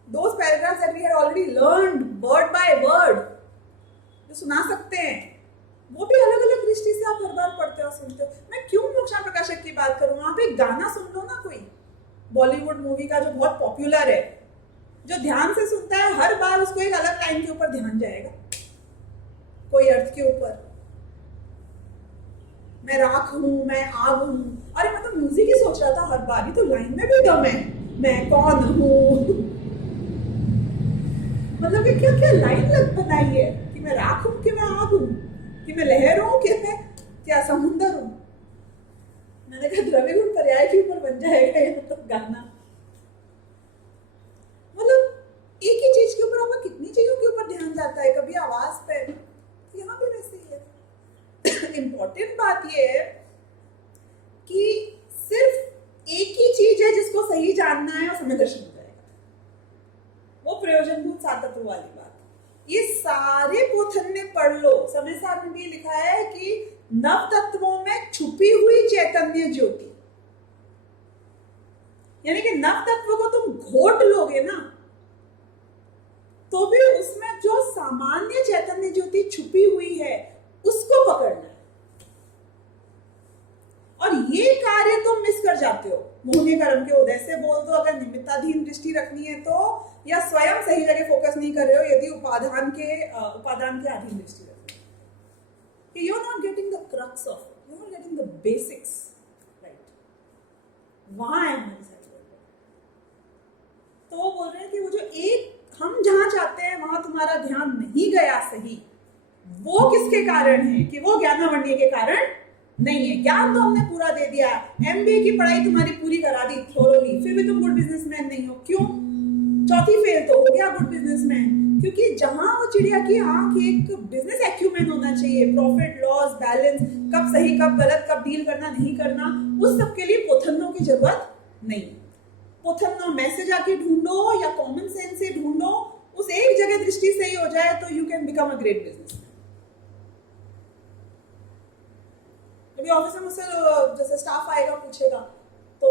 those paragraphs that we had already learned word by word, जो सुना सकते हैं, वो भी अलग अलग दृष्टि से आप हर बार पढ़ते हो, सुनते हो। मैं क्यों मोक्षा प्रकाशक की बात करूँ, आप एक गाना सुन लो ना, कोई बॉलीवुड मूवी का जो बहुत पॉपुलर है, जो ध्यान से सुनता है हर बार उसको एक अलग लाइन के ऊपर ध्यान जाएगा, कोई अर्थ के ऊपर। मैं राख हूं, मैं आग हूं, अरे मैं तो म्यूजिक ही सोच रहा था हर बार, ये तो लाइन में भी दम है, मैं कौन हूं, मतलब कि क्या क्या लाइन लग बनाई है कि मैं राख हूं, कि मैं आग हूं, कि मैं लहर हूं, कि मैं क्या समुंदर हूं। मैंने कहा द्रव्य गुण पर्याय के ऊपर बन जाएगा ये तो गाना। मतलब एक ही चीज के ऊपर आपका कितनी चीजों के ऊपर ध्यान जाता है, कभी आवाज पे, यहाँ भी वैसे ही है। इम्पोर्टेंट बात ये है कि सिर्फ एक ही चीज है जिसको सही जानना है और समय दर्शन हो जाएगा, वो प्रयोजनभूत सातत्व वाली बात। ये सारे पोथन ने पढ़ लो, समय सार में भी लिखा है कि नव तत्वों में छुपी हुई चैतन्य ज्योति, यानी कि नव तत्व को तुम घोट लोगे ना तो भी उसमें जो सामान्य चैतन्य ज्योति छुपी हुई है उसको पकड़ना है। और ये कार्य तुम मिस कर जाते हो मोहनीय कर्म के उदय से। बोल दो अगर निमित्ताधीन दृष्टि रखनी है तो, या स्वयं सही जगह फोकस नहीं कर रहे हो यदि उपादान के अधीन दृष्टि रखनी है। You are not getting the crux of it, you are not getting the basics, right? वहां है हमारी सारी। तो वो बोल रहे हैं कि वो जो एक हम जहां चाहते हैं वहां तुम्हारा ध्यान नहीं गया सही, वो किसके कारण है? कि वो ज्ञानावण्य के कारण नहीं है। ज्ञान तो हमने पूरा दे दिया, एमबीए की पढ़ाई तुम्हारी पूरी करा दी थोरोली, फिर भी तुम गुड बिजनेसमैन नहीं हो। क्यों? चौथी फेल तो हो गया गुड बिजनेसमैन, क्योंकि जहां वो चिड़िया की आंख एक बिजनेस एक्यूमेन होना चाहिए, प्रॉफिट लॉस बैलेंस, कब सही कब गलत, कब डील करना नहीं करना, उस सब के लिए पोथन्नों की जरूरत नहीं। पोथन्नो में से जाके ढूंढो या कॉमन सेंस से ढूंढो, उस एक जगह दृष्टि सही हो जाए तो you can become a great businessman. अभी ऑफिस में मुझसे जैसे स्टाफ आएगा पूछेगा तो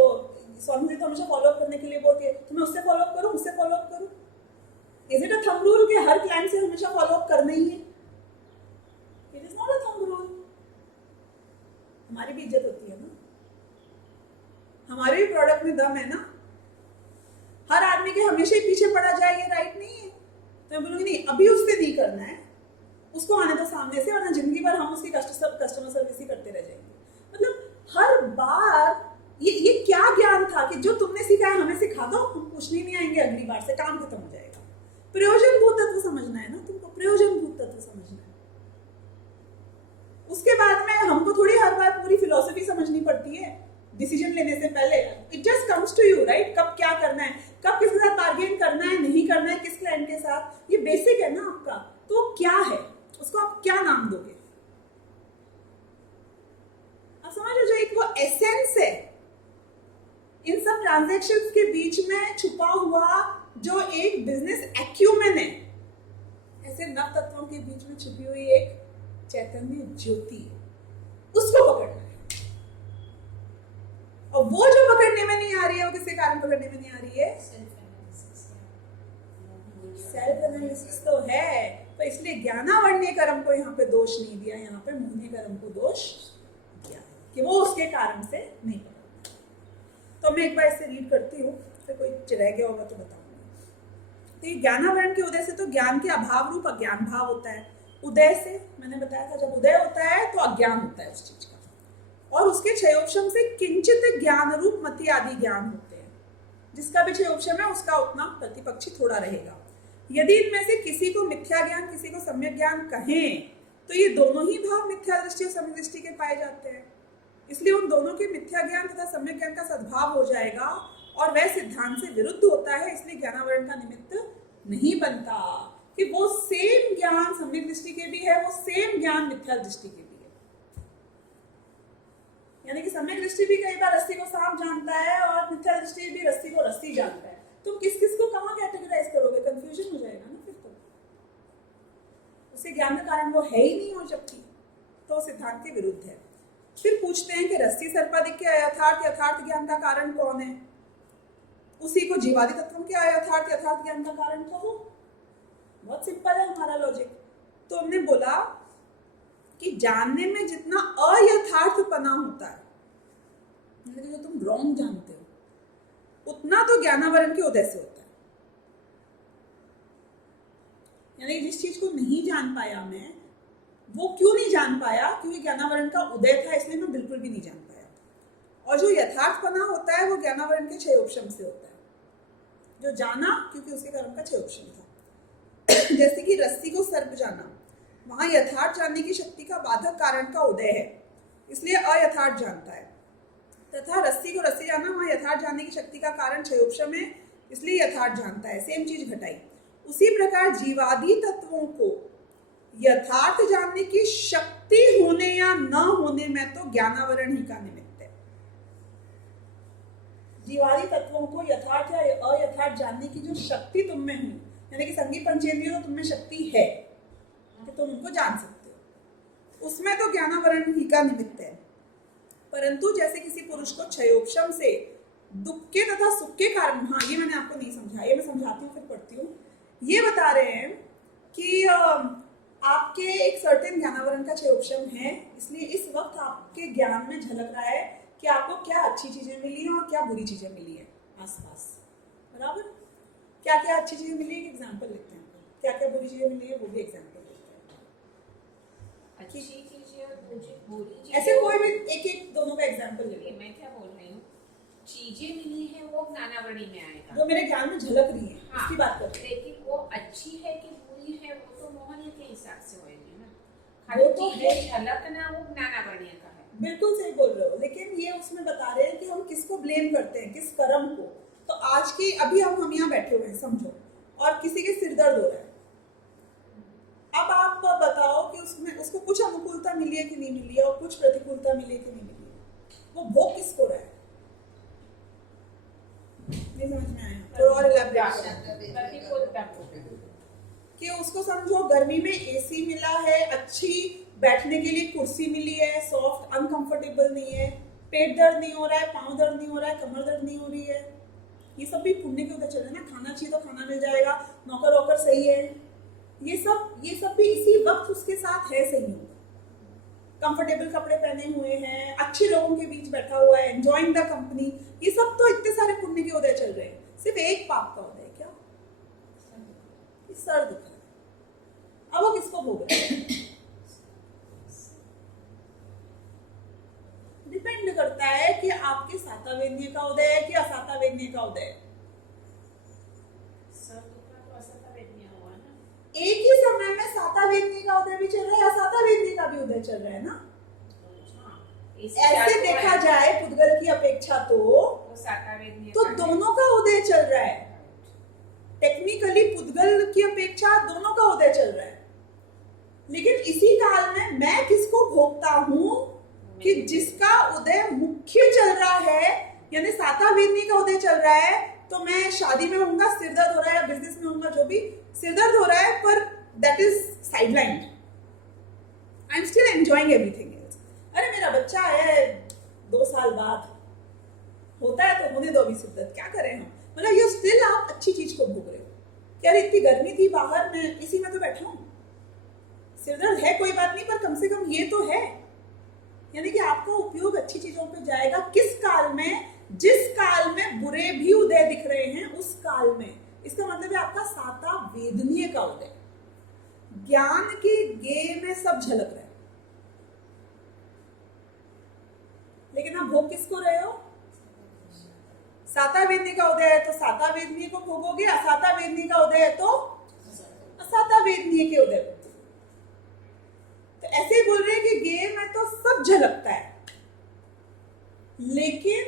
स्वामी तो हमेशा फॉलो अप करने के लिए बोलती है, तो मैं उससे फॉलो अप करूं, उससे फॉलो अप करूं? Is it a thumb rule कि हर क्लाइंट से हमेशा फॉलो अप करना ही है? It is not a thumb rule. हमारी भी इज्जत होती है ना, हमारे भी प्रोडक्ट में दम है ना। हर आदमी के हमेशा ही पीछे पड़ा जाए ये राइट नहीं है। तो मैं बोलूंगी नहीं, अभी उससे नहीं करना है, उसको आने दो सामने से, वरना जिंदगी भर हम उसकी कस्टमर सर्विस ही करते रह जाएंगे। मतलब हर बार ये क्या ज्ञान था कि जो तुमने सीखा है हमें सिखा दो, हम पूछने नहीं आएंगे अगली बार से, काम खत्म हो जाएगा। प्रयोजनभूत तत्व समझना है ना तुमको, प्रयोजनभूत तत्व समझना है। उसके बाद में हमको थोड़ी हर बार पूरी फिलॉसफी समझनी पड़ती है डिसीजन लेने से पहले। It just comes to you, right? कब क्या करना है, कब किसके साथ बार्गेन करना है, नहीं करना है, किस क्लाइंट के साथ, ये बेसिक है ना आपका। तो वो क्या है, उसको आप क्या नाम दोगे? आप समझ लो, जो एक वो एसेंस है इन सब ट्रांजैक्शंस के बीच में छुपा हुआ, जो एक बिजनेस एक्यूमेन है, ऐसे नव तत्वों के बीच में छुपी हुई एक चैतन्य ज्योति है, उसको पकड़ना है। और वो जो पकड़ने में नहीं आ रही है, वो किसके कारण पकड़ने में नहीं आ रही है? सेल्फ एनालिसिस तो है, तो इसलिए ज्ञानावण्य कर्म को यहाँ पे दोष नहीं दिया, यहाँ पे मोहनीय कर्म को दोष दिया कि वो उसके कारण से नहीं पकड़ा। तो मैं एक बार इसे रीड करती हूँ, फिर कोई रह गया होगा तो बताऊंगी। तो ये ज्ञानावरण के उदय से तो ज्ञान के अभाव रूप अज्ञान भाव होता है। उदय से मैंने बताया था, जब उदय होता है तो अज्ञान होता है उस चीज का, और उसके क्षयोपशम से किंचित ज्ञान रूप मति आदि ज्ञान होते हैं। जिसका भी क्षयोपशम है उसका उतना प्रतिपक्षी थोड़ा रहेगा। यदि इनमें से किसी को मिथ्या ज्ञान, किसी को सम्यक ज्ञान कहें, तो ये दोनों ही भाव मिथ्या दृष्टि और सम्यक दृष्टि के पाए जाते हैं। इसलिए उन दोनों के मिथ्या ज्ञान तथा सम्यक ज्ञान का सद्भाव हो जाएगा, और वह सिद्धांत से विरुद्ध होता है, इसलिए ज्ञानावरण का निमित्त नहीं बनता। कि वो सेम ज्ञान सम्यक दृष्टि के भी है, वो सेम ज्ञान मिथ्या दृष्टि के भी है। यानी कि सम्यक दृष्टि भी कई बार रस्सी को सांप जानता है, और मिथ्या दृष्टि भी रस्सी को रस्सी जानता है। तो किस किस को कहाँ कैटेगराइज करोगे? कंफ्यूजन हो जाएगा ना फिर। तो उसे ज्ञान का कारण वो है ही नहीं, और जबकि तो सिद्धांत के विरुद्ध है। फिर पूछते हैं कि रस्सी सर्पादिक के यथार्थ यथार्थ ज्ञान का कारण कौन है? उसी को जीवादि तत्वों के यथार्थ यथार्थ ज्ञान का कारण कहो। बहुत सिंपल है हमारा लॉजिक। तो हमने बोला कि जानने में जितना अयथार्थपना होता है, मतलब जो तुम रॉन्ग जानते हो, उतना तो ज्ञानावरण के उदय से होता है। यानी जिस चीज को नहीं जान पाया मैं, वो क्यों नहीं जान पाया? क्योंकि ज्ञानावरण का उदय था, इसलिए मैं बिल्कुल भी नहीं जान पाया। और जो यथार्थपना होता है वो ज्ञानावरण के क्षयोपशम से होता है। जो जाना क्योंकि उसके कर्म का क्षयोपशम था। जैसे कि रस्सी को सर्प जाना, वहां यथार्थ जानने की शक्ति का बाधक कारण का उदय है, इसलिए अयथार्थ जानता है। तथा रस्सी को रस्सी जाना, वहां यथार्थ जानने की शक्ति का कारण क्षयोपशम है, इसलिए यथार्थ जानता है। सेम चीज घटाई। उसी प्रकार जीवादि तत्वों को यथार्थ जानने की शक्ति होने या न होने में तो ज्ञानावरण ही का निमित्त है। जीवादि तत्वों को यथार्थ या अयथार्थ जानने की जो शक्ति तुम में हुई, यानी कि संगीत पंचेंद्रियों तो तुम में शक्ति है कि तुम उनको जान सकते हो, उसमें तो ज्ञानावरण ही का निमित्त है। परंतु जैसे किसी पुरुष को क्षयोपशम से दुख के तथा सुख के कारण, हाँ ये मैंने आपको नहीं समझाया, ये मैं समझाती हूँ फिर पढ़ती हूँ। ये बता रहे हैं कि आपके एक सर्टेन ज्ञानावरण का क्षयोपशम है, इसलिए इस वक्त आपके ज्ञान में झलक रहा है कि आपको क्या अच्छी चीजें मिली हैं और क्या बुरी चीजें मिली हैं आसपास। बराबर? क्या क्या अच्छी चीजें मिली है, एग्जाम्पल लिखते हैं। क्या क्या बुरी चीजें मिली है, वो भी एग्जाम्पल लिखते हैं। अच्छी चीजें और बुरी चीजें, ऐसे कोई भी एक एक दोनों का एग्जाम्पल ले लो। मैं क्या बोल रही हूँ, चीजें मिली है वो ज्ञानावरणी में आएगा, जो मेरे ज्ञान में झलक रही है, हाँ, उसकी बात करते हैं। लेकिन वो अच्छी है कि बुरी है वो तो मोहनीय के हिसाब से होएगी ना। वो खाली तो चीजें झलकना वो ज्ञानावरणीय का है। बिल्कुल सही बोल रहे हो, लेकिन ये उसमें बता रहे हैं कि हम किसको ब्लेम करते हैं, किस कर्म को। तो आज की अभी हम यहाँ बैठे हुए हैं समझो, और किसी के सिर दर्द हो रहा है। अब आप बताओ कि उसमें उसको कुछ अनुकूलता मिली है कि नहीं मिली है, और कुछ प्रतिकूलता मिली है कि नहीं मिली है। वो भोग किसको रहा है? नहीं समझ में आया, थोड़ा और elaborate कि उसको समझो गर्मी में एसी मिला है, अच्छी बैठने के लिए कुर्सी मिली है, सॉफ्ट अनकंफर्टेबल नहीं है, पेट दर्द नहीं हो रहा है, पाँव दर्द नहीं हो रहा है, कमर दर्द नहीं हो रही है। ये सब भी पुण्य के उधर चल रहा है ना। खाना चाहिए तो खाना मिल जाएगा, नौकर वोकर सही है, ये सब भी इसी वक्त उसके साथ है सही होगा। कंफर्टेबल कपड़े पहने हुए हैं, अच्छे लोगों के बीच बैठा हुआ है, एंजॉइंग द कंपनी, ये सब तो इतने सारे पुण्य के उदय चल रहे हैं। सिर्फ एक पाप का उदय, क्या? सर दुख रहा है। अब वो किसको भोग रहा है? डिपेंड करता है कि आपके सातावेन्य का उदय है कि असातावेन्य का उदय है। एक ही समय में सातावेन्य का उदय भी चल रहा है, असातावेन्य का भी उदय चल रहा है ना। ऐसे देखा जाए पुद्गल की अपेक्षा तो सातावेन्य चल रहा है, लेकिन इसी काल में मैं किसको भोगता हूं कि जिसका उदय मुख्य चल रहा है, यानी साता वेदनी का उदय चल रहा है, तो मैं शादी में होऊंगा, सिर दर्द हो रहा है, या बिजनेस में होऊंगा, जो भी सिर दर्द हो रहा है, पर that is sidelined, I am still enjoying everything else. अरे मेरा बच्चा है 2 साल बाद, होता है तो होने दो अभी सिर दर्द, क्या करें हम, मतलब ये स्टिल आप अच्छी चीज को भोग रहे हो। यार इतनी गर्मी थी बाहर, में इसी में तो बैठा हूँ, सिर दर्द है कोई बात नहीं, पर कम से कम ये तो है, यानी कि आपका उपयोग अच्छी चीजों पे जाएगा। किस काल में? जिस काल में बुरे भी उदय दिख रहे हैं उस काल में, इसका मतलब है आपका साता वेदनीय का उदय, ज्ञान के गे में सब झलक रहा है, लेकिन आप भोग किसको रहे हो? साता वेदनी का उदय है तो साता वेदनी को भोगोगे, असाता वेदनी का उदय है तो असाता वेदनी के उदय को। तो ऐसे ही बोल रहे हैं कि गे में तो सब झलकता है, लेकिन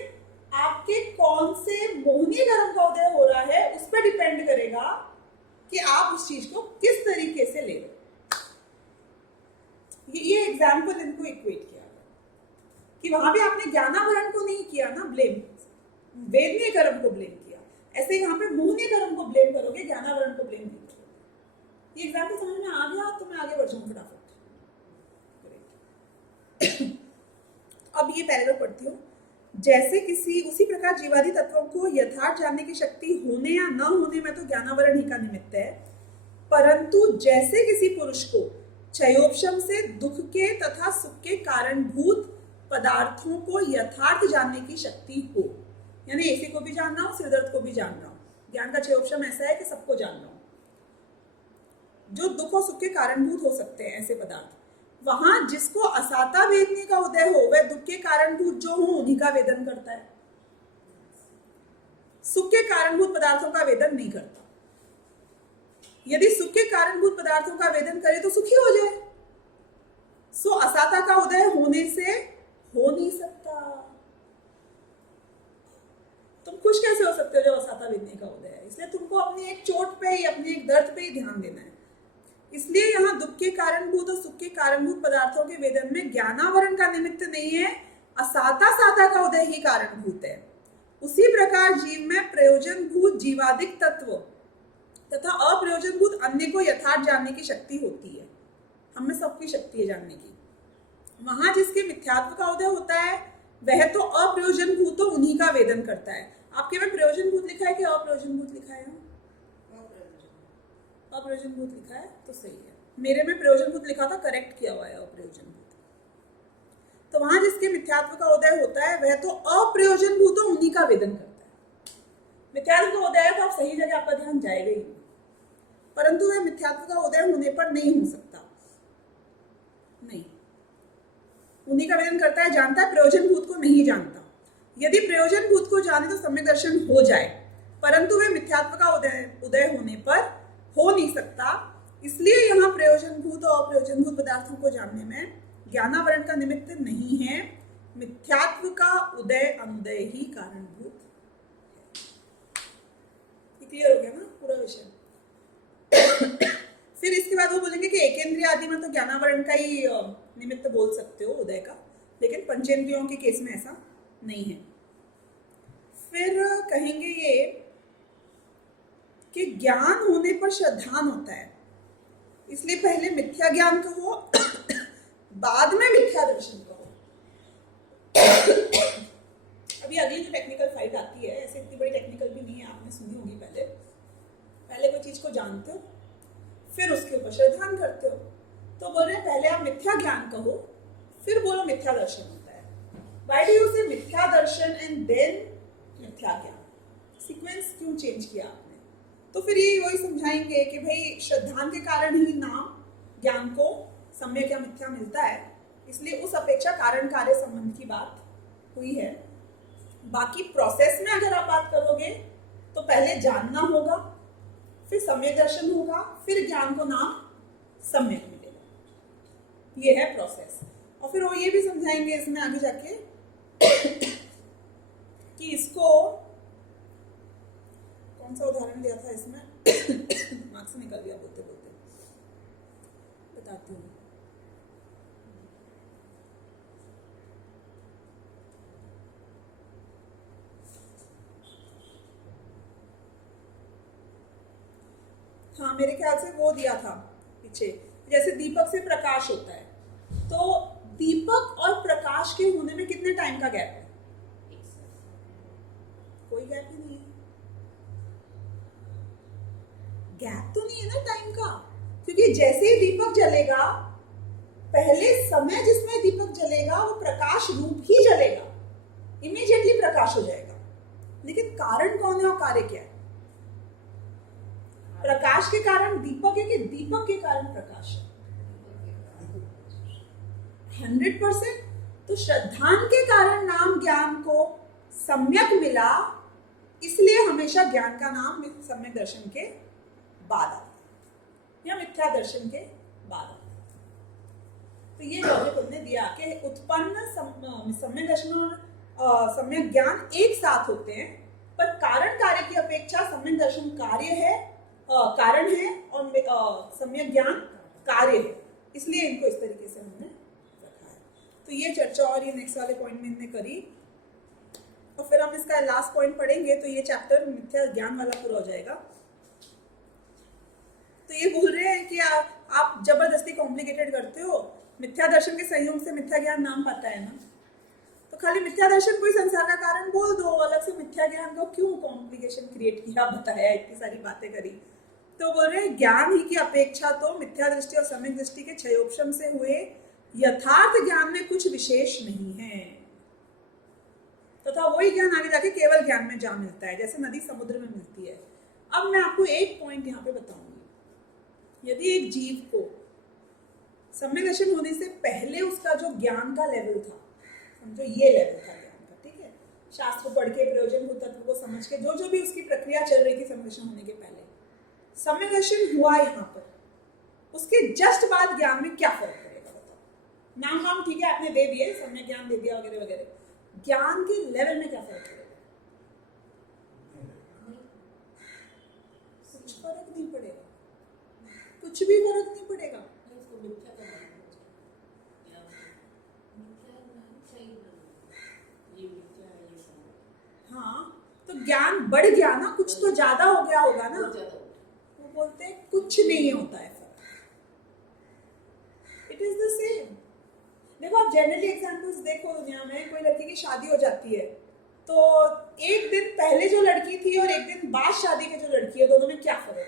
आपके कौन से मोहनी धर्म का उदय हो रहा है उस पर डिपेंड करेगा कि आप उस चीज को किस तरीके से ले रहे हो। ये एग्जाम्पल इनको इक्वेट किया कि वहां भी आपने ज्ञानावरण को नहीं किया ना ब्लेम, वेदनीय कर्म को ब्लेम किया, ऐसे यहाँ पे मोहनीय कर्म को ब्लेम करोगे, ज्ञानावरण को ब्लेम नहीं करोगे। ये एग्जाम्पल समझ में आ गया तो मैं आगे बढ़ जाऊँ फटाफट। अब ये पैराग्राफ पढ़ती हूँ। जैसे किसी उसी प्रकार जीवादि तत्वों को यथार्थ जानने की शक्ति होने या न होने में तो ज्ञानावरण ही का निमित्त है, परंतु जैसे किसी पुरुष को क्षयोपशम से दुख के तथा सुख के कारणभूत पदार्थों को यथार्थ जानने की शक्ति हो, यानी ऐसे को भी जान रहा हूँ, सिर दर्द को भी जान रहा हूँ, ज्ञान का क्षयोपशम ऐसा है कि सबको जान रहा हूँ, जो दुख और सुख के कारणभूत हो सकते हैं ऐसे पदार्थ, वहां जिसको असाता वेदनी का उदय हो वह दुख के कारणभूत जो हो उन्हीं का वेदन करता है, सुख के कारणभूत पदार्थों का वेदन नहीं करता। यदि सुख के कारणभूत पदार्थों का वेदन करे तो सुखी हो जाए, सो असाता का उदय होने से हो नहीं सकता। तुम खुश कैसे हो सकते हो जब असाता वेदनी का उदय है? इसलिए तुमको अपनी एक चोट पे ही, अपनी एक दर्द पे ही ध्यान देना है। इसलिए यहाँ दुख के कारणभूत और सुख के कारणभूत पदार्थों के वेदन में ज्ञानावरण का निमित्त नहीं है, असाता साता का उदय ही कारणभूत है। उसी प्रकार जीव में प्रयोजनभूत जीवादिक तत्व तथा अप्रयोजनभूत अन्य को यथार्थ जानने की शक्ति होती है। हम में सबकी शक्ति है जानने की। वहां जिसके मिथ्यात्व का उदय होता है वह तो अप्रयोजनभूत तो उन्हीं का वेदन करता है। आपके में प्रयोजनभूत लिखा है कि अप्रयोजनभूत लिखा है? अप्रयोजनभूत लिखा है तो सही है। मेरे में प्रयोजनभूत लिखा था, करेक्ट किया हुआ है अप्रयोजनभूत। तो वहां जिसके मिथ्यात्व का उदय होता है वह तो अप्रयोजनभूत तो उन्हीं का वेदन करता है। मिथ्यात्व का उदय है तो आप सही जगह आपका ध्यान जाएगा ही, परंतु वह मिथ्यात्व का उदय होने पर नहीं हो सकता, नहीं, उन्हीं का वेदन करता है, जानता है, प्रयोजनभूत को नहीं जानता। यदि प्रयोजनभूत को जाने तो सम्यक दर्शन हो जाए, परंतु वह मिथ्यात्व का उदय होने पर हो नहीं सकता। इसलिए यहाँ प्रयोजनभूत और अप्रयोजनभूत पदार्थों को जानने में ज्ञानावरण का निमित्त नहीं है, मिथ्यात्व का उदय अनुदय ही कारणभूत है। क्लियर हो गया ना पूरा विषय? फिर इसके बाद वो बोलेंगे कि एकेंद्रिय आदि में तो ज्ञानावरण का ही निमित्त बोल सकते हो उदय का, लेकिन पंचेंद्रियों के केस में ऐसा नहीं है। फिर कहेंगे ये कि ज्ञान होने पर श्रद्धान होता है, इसलिए पहले मिथ्या ज्ञान कहो बाद में मिथ्या दर्शन कहो। अभी अगली जो टेक्निकल फाइट आती है, ऐसे इतनी बड़ी टेक्निकल भी नहीं है, आपने सुनी होगी पहले कोई चीज को जानते हो फिर उसके ऊपर श्रद्धान करते हो। तो बोल रहे पहले आप मिथ्या ज्ञान कहो फिर बोलो मिथ्या दर्शन होता है। व्हाई डू यू से मिथ्या दर्शन एंड देन मिथ्या ज्ञान? सीक्वेंस क्यों चेंज किया आपने? तो फिर ये वही समझाएंगे कि भाई श्रद्धान के कारण ही नाम ज्ञान को सम्यक या मिथ्या मिलता है, इसलिए उस अपेक्षा कारण कार्य संबंध की बात हुई है। बाकी प्रोसेस में अगर आप बात करोगे तो पहले जानना होगा, फिर सम्यक दर्शन होगा, फिर ज्ञान को नाम सम्यक मिलेगा। ये है प्रोसेस। और फिर वो ये भी समझाएंगे इसमें आगे जाके कि इसको कौन सा उदाहरण दिया था इसमें दिमाग से निकल गया बोलते बोलते। बताती हूँ। हाँ, मेरे ख्याल से वो दिया था पीछे, जैसे दीपक से प्रकाश होता है, तो दीपक और प्रकाश के होने में कितने टाइम का गैप है? कोई गैप ही नहीं है। गैप तो नहीं है ना टाइम का, क्योंकि जैसे ही दीपक जलेगा, पहले समय जिसमें दीपक जलेगा वो प्रकाश रूप ही जलेगा, इमीडिएटली प्रकाश हो जाएगा। लेकिन कारण कौन है और कार्य क्या है? प्रकाश के कारण दीपक है कि दीपक के कारण प्रकाश है? 100%। तो श्रद्धान के कारण नाम ज्ञान को सम्यक मिला, इसलिए हमेशा ज्ञान का नाम सम्यक दर्शन के बाद आता है या मिथ्या दर्शन के बाद आता है। तो ये लॉजिक उन्होंने दिया कि उत्पन्न सम्यक दर्शन और सम्यक ज्ञान एक साथ होते हैं, पर कारण कार्य की अपेक्षा सम्यक दर्शन कार्य है, कारण है, और सम्यक ज्ञान कार्य है, इसलिए इनको इस तरीके से हमने रखा है। तो ये चर्चा और ये नेक्स्ट वाले पॉइंट में इन्होंने करी, और फिर हम इसका लास्ट पॉइंट पढ़ेंगे, तो ये चैप्टर मिथ्या ज्ञान वाला पूरा हो जाएगा। तो ये बोल रहे हैं कि आप जबरदस्ती कॉम्प्लिकेटेड करते हो, मिथ्या दर्शन के संयोग से मिथ्या ज्ञान नाम पाता है ना, तो खाली मिथ्या दर्शन कोई संसार का कारण बोल दो, अलग से मिथ्या ज्ञान को क्यों कॉम्प्लिकेशन क्रिएट किया, बताया, इतनी सारी बातें करी। तो बोल रहे हैं ज्ञान ही की अपेक्षा तो मिथ्या दृष्टि और सम्यक दृष्टि के क्षयोपशम से हुए यथार्थ ज्ञान में कुछ विशेष नहीं है, तथा वही ज्ञान आगे जाके केवल ज्ञान में जा मिलता है, जैसे नदी समुद्र में मिलती है। अब मैं आपको एक पॉइंट यहाँ पे बताऊंगी, यदि एक जीव को सम्यक दर्शन होने से पहले उसका जो ज्ञान का लेवल था, समझो ये लेवल था ज्ञान का, ठीक है, शास्त्र पढ़ के प्रयोजन तत्व को समझ के जो भी उसकी प्रक्रिया चल रही थी सम्यक दर्शन होने के पहले, सम्यक दर्शन हुआ यहाँ पर, उसके जस्ट बाद ज्ञान में क्या फर्क पड़ेगा बताओ? नाम वाम ठीक है आपने दे दिए, सम्यक ज्ञान दे दिया वगैरह वगैरह, ज्ञान के लेवल में क्या फर्क पड़ेगा? कुछ फर्क नहीं पड़ेगा, कुछ भी फर्क नहीं पड़ेगा। हाँ, तो ज्ञान बढ़ गया ना, कुछ तो ज्यादा हो गया होगा ना, वो बोलते हैं कुछ नहीं होता है फर्क, इट इज द सेम। देखो आप जनरली एग्जांपल्स देखो, दुनिया में कोई लड़की की शादी हो जाती है, तो एक दिन पहले जो लड़की थी और एक दिन बाद शादी के जो लड़की है, दोनों में क्या फर्क है?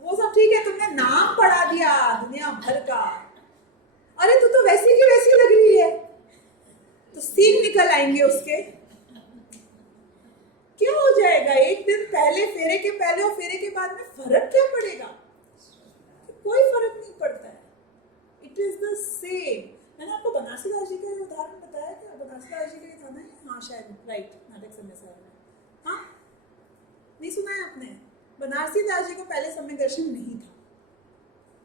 वो सब ठीक है, तुमने नाम पढ़ा दिया दुनिया भर का, अरे तू तो वैसी की वैसी लग रही है, तो सीन निकल आएंगे उसके, क्या हो जाएगा? एक दिन पहले, फेरे के पहले और फेरे के बाद में फर्क क्या पड़ेगा? कोई फर्क नहीं पड़ता है, इट इज द सेम। मैंने आपको बनारसी दास जी का उदाहरण बताया क्या? बनारसी दास जी का ये था ना, हाँ शायद, राइट, नाटक समय साहब में, हाँ नहीं सुना है आपने? बनारसी दास जी को पहले सम्यक दर्शन नहीं था,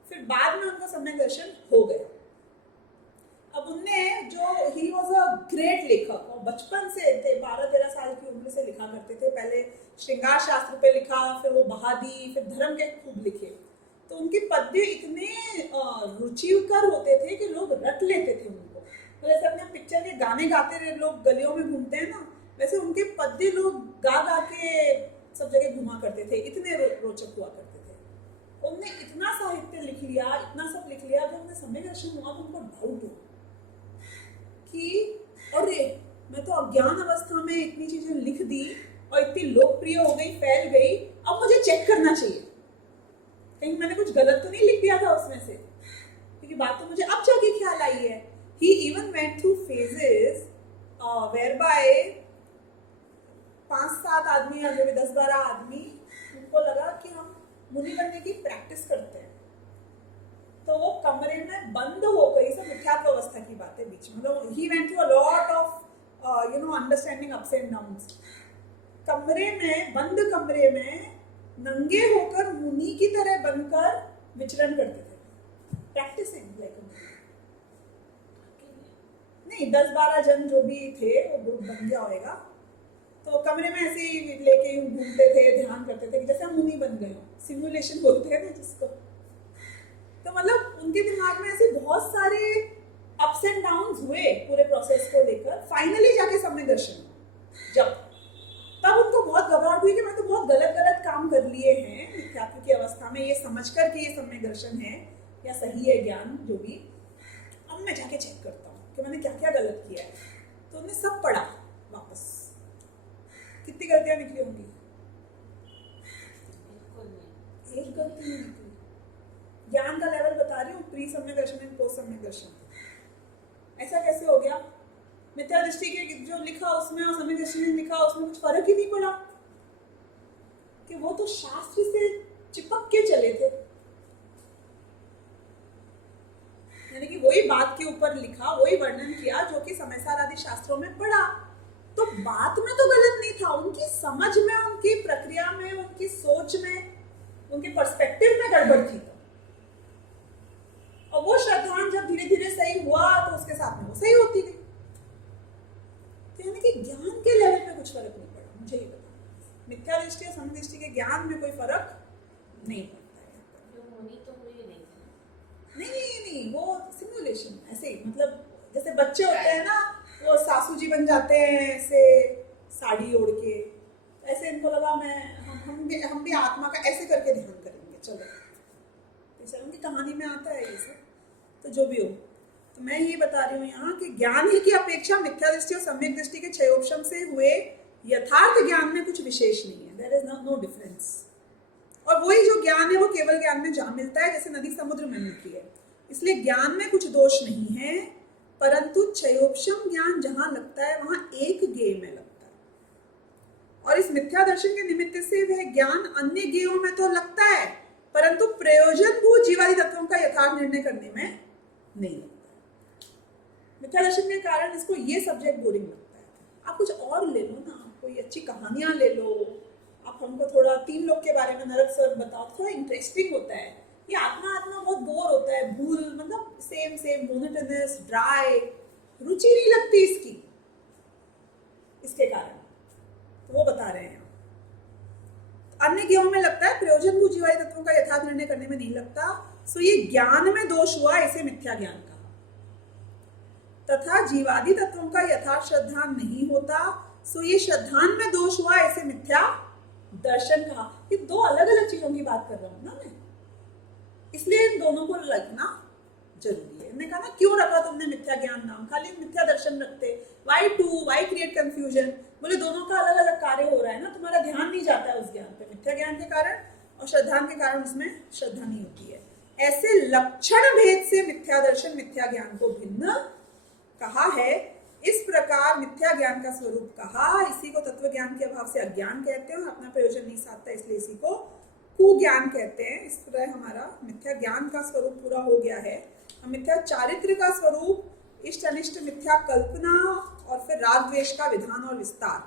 फिर बाद में उनका सम्यक दर्शन हो गया। अब उनने जो, ही वॉज अ ग्रेट लेखक, और बचपन से थे, 12-13 साल की उम्र से लिखा करते थे, पहले श्रृंगार शास्त्र पे लिखा, फिर वो बहादी, फिर धर्म के खूब लिखे। तो उनके पद्य इतने रुचिकर होते थे कि लोग रट लेते थे उनको, तो जैसे अपने पिक्चर के गाने गाते रहे लोग गलियों में घूमते हैं ना, वैसे उनके पद्य लोग गा गा के सब जगह घुमा करते थे, इतने रोचक हुआ करते थे। उनने इतना साहित्य लिख लिया, इतना सब लिख लिया, जब उन्हें सम्यक दर्शन हुआ तो उनको डाउट हुआ कि अरे मैं तो अज्ञान अवस्था में इतनी चीजें लिख दी और इतनी लोकप्रिय हो गई, फैल गई, अब मुझे चेक करना चाहिए कहीं मैंने कुछ गलत तो नहीं लिख दिया था उसमें से, क्योंकि बात तो मुझे अब जाके ख्याल आई है। He even went through phases whereby 5-7 आदमी या जो भी 10-12 आदमी, उनको लगा कि हम मुनि बनने की प्रैक्टिस करते हैं, तो वो कमरे में बंद हो गई, सब मिथ्यात्व अवस्था की बातें बीच में, मतलब he went through a lot of understanding ups and downs। कमरे में, बंद कमरे में नंगे होकर मुनि की तरह बनकर विचरण करते थे, प्रैक्टिसिंग लाइक नहीं, 10-12 जन जो भी थे वो ग्रुप बन गया होगा, तो कमरे में ऐसे ही लेके यूं घूमते थे, ध्यान करते थे कि जैसे हम मुनि बन गए हो, सिमुलेशन बोलते हैं ना जिसको। तो मतलब उनके दिमाग में ऐसे बहुत सारे अप्स एंड डाउन्स हुए पूरे प्रोसेस को लेकर। फाइनली जाके सम्यक दर्शन जब तब उनको बहुत घबराहट हुई कि मैं तो बहुत गलत गलत काम कर लिए हैं मिथ्यात्व की अवस्था में, ये समझकर कि ये सम्यक दर्शन है या सही है ज्ञान जो भी, अब मैं जाके चेक करता हूँ कि मैंने क्या क्या गलत किया है। तो उन्हें सब पढ़ा वापस, कितनी गलतियां निकली होंगी? बिल्कुल नहीं। एक गलती नहीं निकली। ज्ञान का लेवल बता रही हूँ, प्री सम्यक दर्शन एंड पोस्ट सम्यक दर्शन। ऐसा कैसे हो गया? मिथ्या दृष्टि के जो लिखा उसमें और सम्यक दृष्टि में लिखा उसमें कुछ फर्क ही नहीं पड़ा, कि वो तो शास्त्र से चिपक के चले थे, यानी कि वही बात के ऊपर लिखा, वही वर्णन किया जो कि समयसार आदि शास्त्रों में पढ़ा। तो बात में तो गलत नहीं था, उनकी समझ में, उनकी प्रक्रिया में, उनकी सोच में, उनके पर्सपेक्टिव में गड़बड़ थी। और वो श्रद्धांजलि जब धीरे धीरे सही हुआ तो उसके साथ में वो सही होती गई। तो यानी कि ज्ञान के लेवल में कुछ फर्क नहीं पड़ा, मुझे ये बताना। मिथ्या दृष्टि और सम्यक दृष्टि के ज्ञान में कोई फर्क नहीं पड़ता है। जो होनी तो हुई नहीं थी। नहीं, वो सिमुलेशन ऐसे ही, मतलब जैसे बच्चे होते हैं ना, वो सासू जी बन जाते हैं ऐसे साड़ी ओढ़ के, ऐसे इनको लगा हम भी आत्मा का ऐसे करके ध्यान करेंगे, चलो जैसे उनकी कहानी में आता है ये सब। तो जो भी हो, तो मैं ये बता रही हूँ यहाँ कि ज्ञान ही की अपेक्षा मिथ्या दृष्टि और सम्यक दृष्टि के क्षयोपशम से हुए यथार्थ ज्ञान में कुछ विशेष नहीं है, देयर इज नो डिफरेंस। और वही जो ज्ञान है वो केवल ज्ञान में जा मिलता है, जैसे नदी समुद्र में मिलती है। इसलिए ज्ञान में कुछ दोष नहीं है, परंतु क्षयोपशम ज्ञान जहां लगता है वहां एक गेय में लगता है। और इस मिथ्या दर्शन के निमित्त से वह ज्ञान अन्य गेयों में तो लगता है, परंतु प्रयोजनभूत जीवादि तत्वों का यथार्थ निर्णय करने में नहीं लगता है। मिथ्या दर्शन के कारण इसको ये सब्जेक्ट बोरिंग लगता है। आप कुछ और ले लो ना, कोई अच्छी कहानियां ले लो, आप हमको थोड़ा 3 लोग के बारे में नरक स्वर्ग बताओ, थोड़ा इंटरेस्टिंग होता है। ये आत्मा बहुत बोर होता है, भूल, मतलब सेम मोनोटोनस, ड्राई, रुचि नहीं लगती इसके कारण। तो वो बता रहे हैं अन्य ज्ञानों में लगता है, प्रयोजनभूत जीवादि तत्वों का यथार्थ निर्णय करने में नहीं लगता। सो ये ज्ञान में दोष हुआ, इसे मिथ्या ज्ञान कहा। तथा जीवादि तत्वों का यथार्थ श्रद्धान नहीं होता, सो ये श्रद्धान में दोष हुआ, इसे मिथ्या दर्शन कहा। ये 2 अलग अलग चीजों की बात कर रहा हूं ना मैं, इसलिए इन दोनों को लगना जरूरी है। मैंने कहा ना, क्यों रखा तुमने मिथ्या ज्ञान नाम, खाली मिथ्या दर्शन रखते, वाई क्रिएट कंफ्यूजन? बोले दोनों का अलग अलग कार्य हो रहा है ना, तुम्हारा ध्यान नहीं जाता है उस ज्ञान पे, मिथ्या ज्ञान के कारण, और श्रद्धान के कारण उसमें श्रद्धा नहीं होती है। ऐसे लक्षण भेद से मिथ्या दर्शन मिथ्या ज्ञान को भिन्न कहा है। इस प्रकार मिथ्या ज्ञान का स्वरूप कहा, इसी को तत्व ज्ञान के अभाव से अज्ञान कहते हैं, और अपना प्रयोजन नहीं साधता इसलिए इसी को कुज्ञान कहते हैं। इस तरह हमारा मिथ्या ज्ञान का स्वरूप पूरा हो गया है। हम मिथ्या चारित्र का स्वरूप, इष्ट अनिष्ट मिथ्या कल्पना, और फिर राग द्वेष का विधान और विस्तार,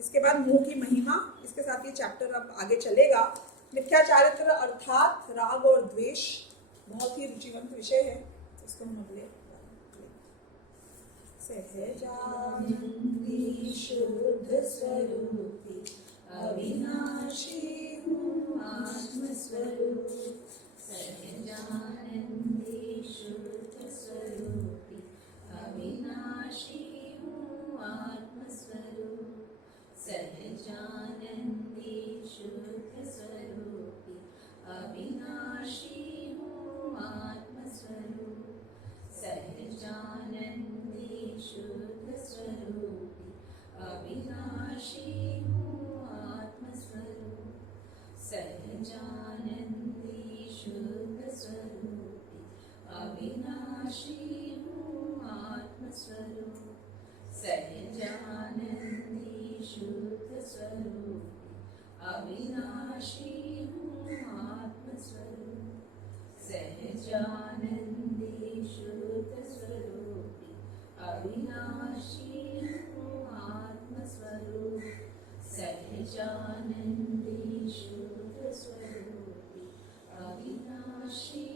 इसके बाद मोह की महिमा, इसके साथ ये चैप्टर अब आगे चलेगा। मिथ्या चारित्र अर्थात राग और द्वेष बहुत ही रुचिवंत विषय है, इसको हम अगले सहजानंदी शुद्ध स्वरूपी अविनाशी हूँ आत्मस्वरूप, सहजानंदी शुद्ध स्वरूपी अविनाशी हूँ आत्मस्वरूप, सहजानंदी शुद्ध स्वरूपी अविनाशी हूँ आत्मस्वरूप, सहजानंदी शुद्ध स्वरूपी अविनाशी हूँ आत्मस्वरूप, सहजानंदी शुद्ध स्वरूपी अविनाशी हूँ आत्मस्वरूप, सहजानंदी शुद्ध स्वरूपी अविनाशी हूँ आत्मस्वरूप, सहजानंदी शुद्ध स्वरूपी अविनाशी हूँ आत्मस्वरूप, सहजानंदी शुद्ध स्वरूपी अविनाशी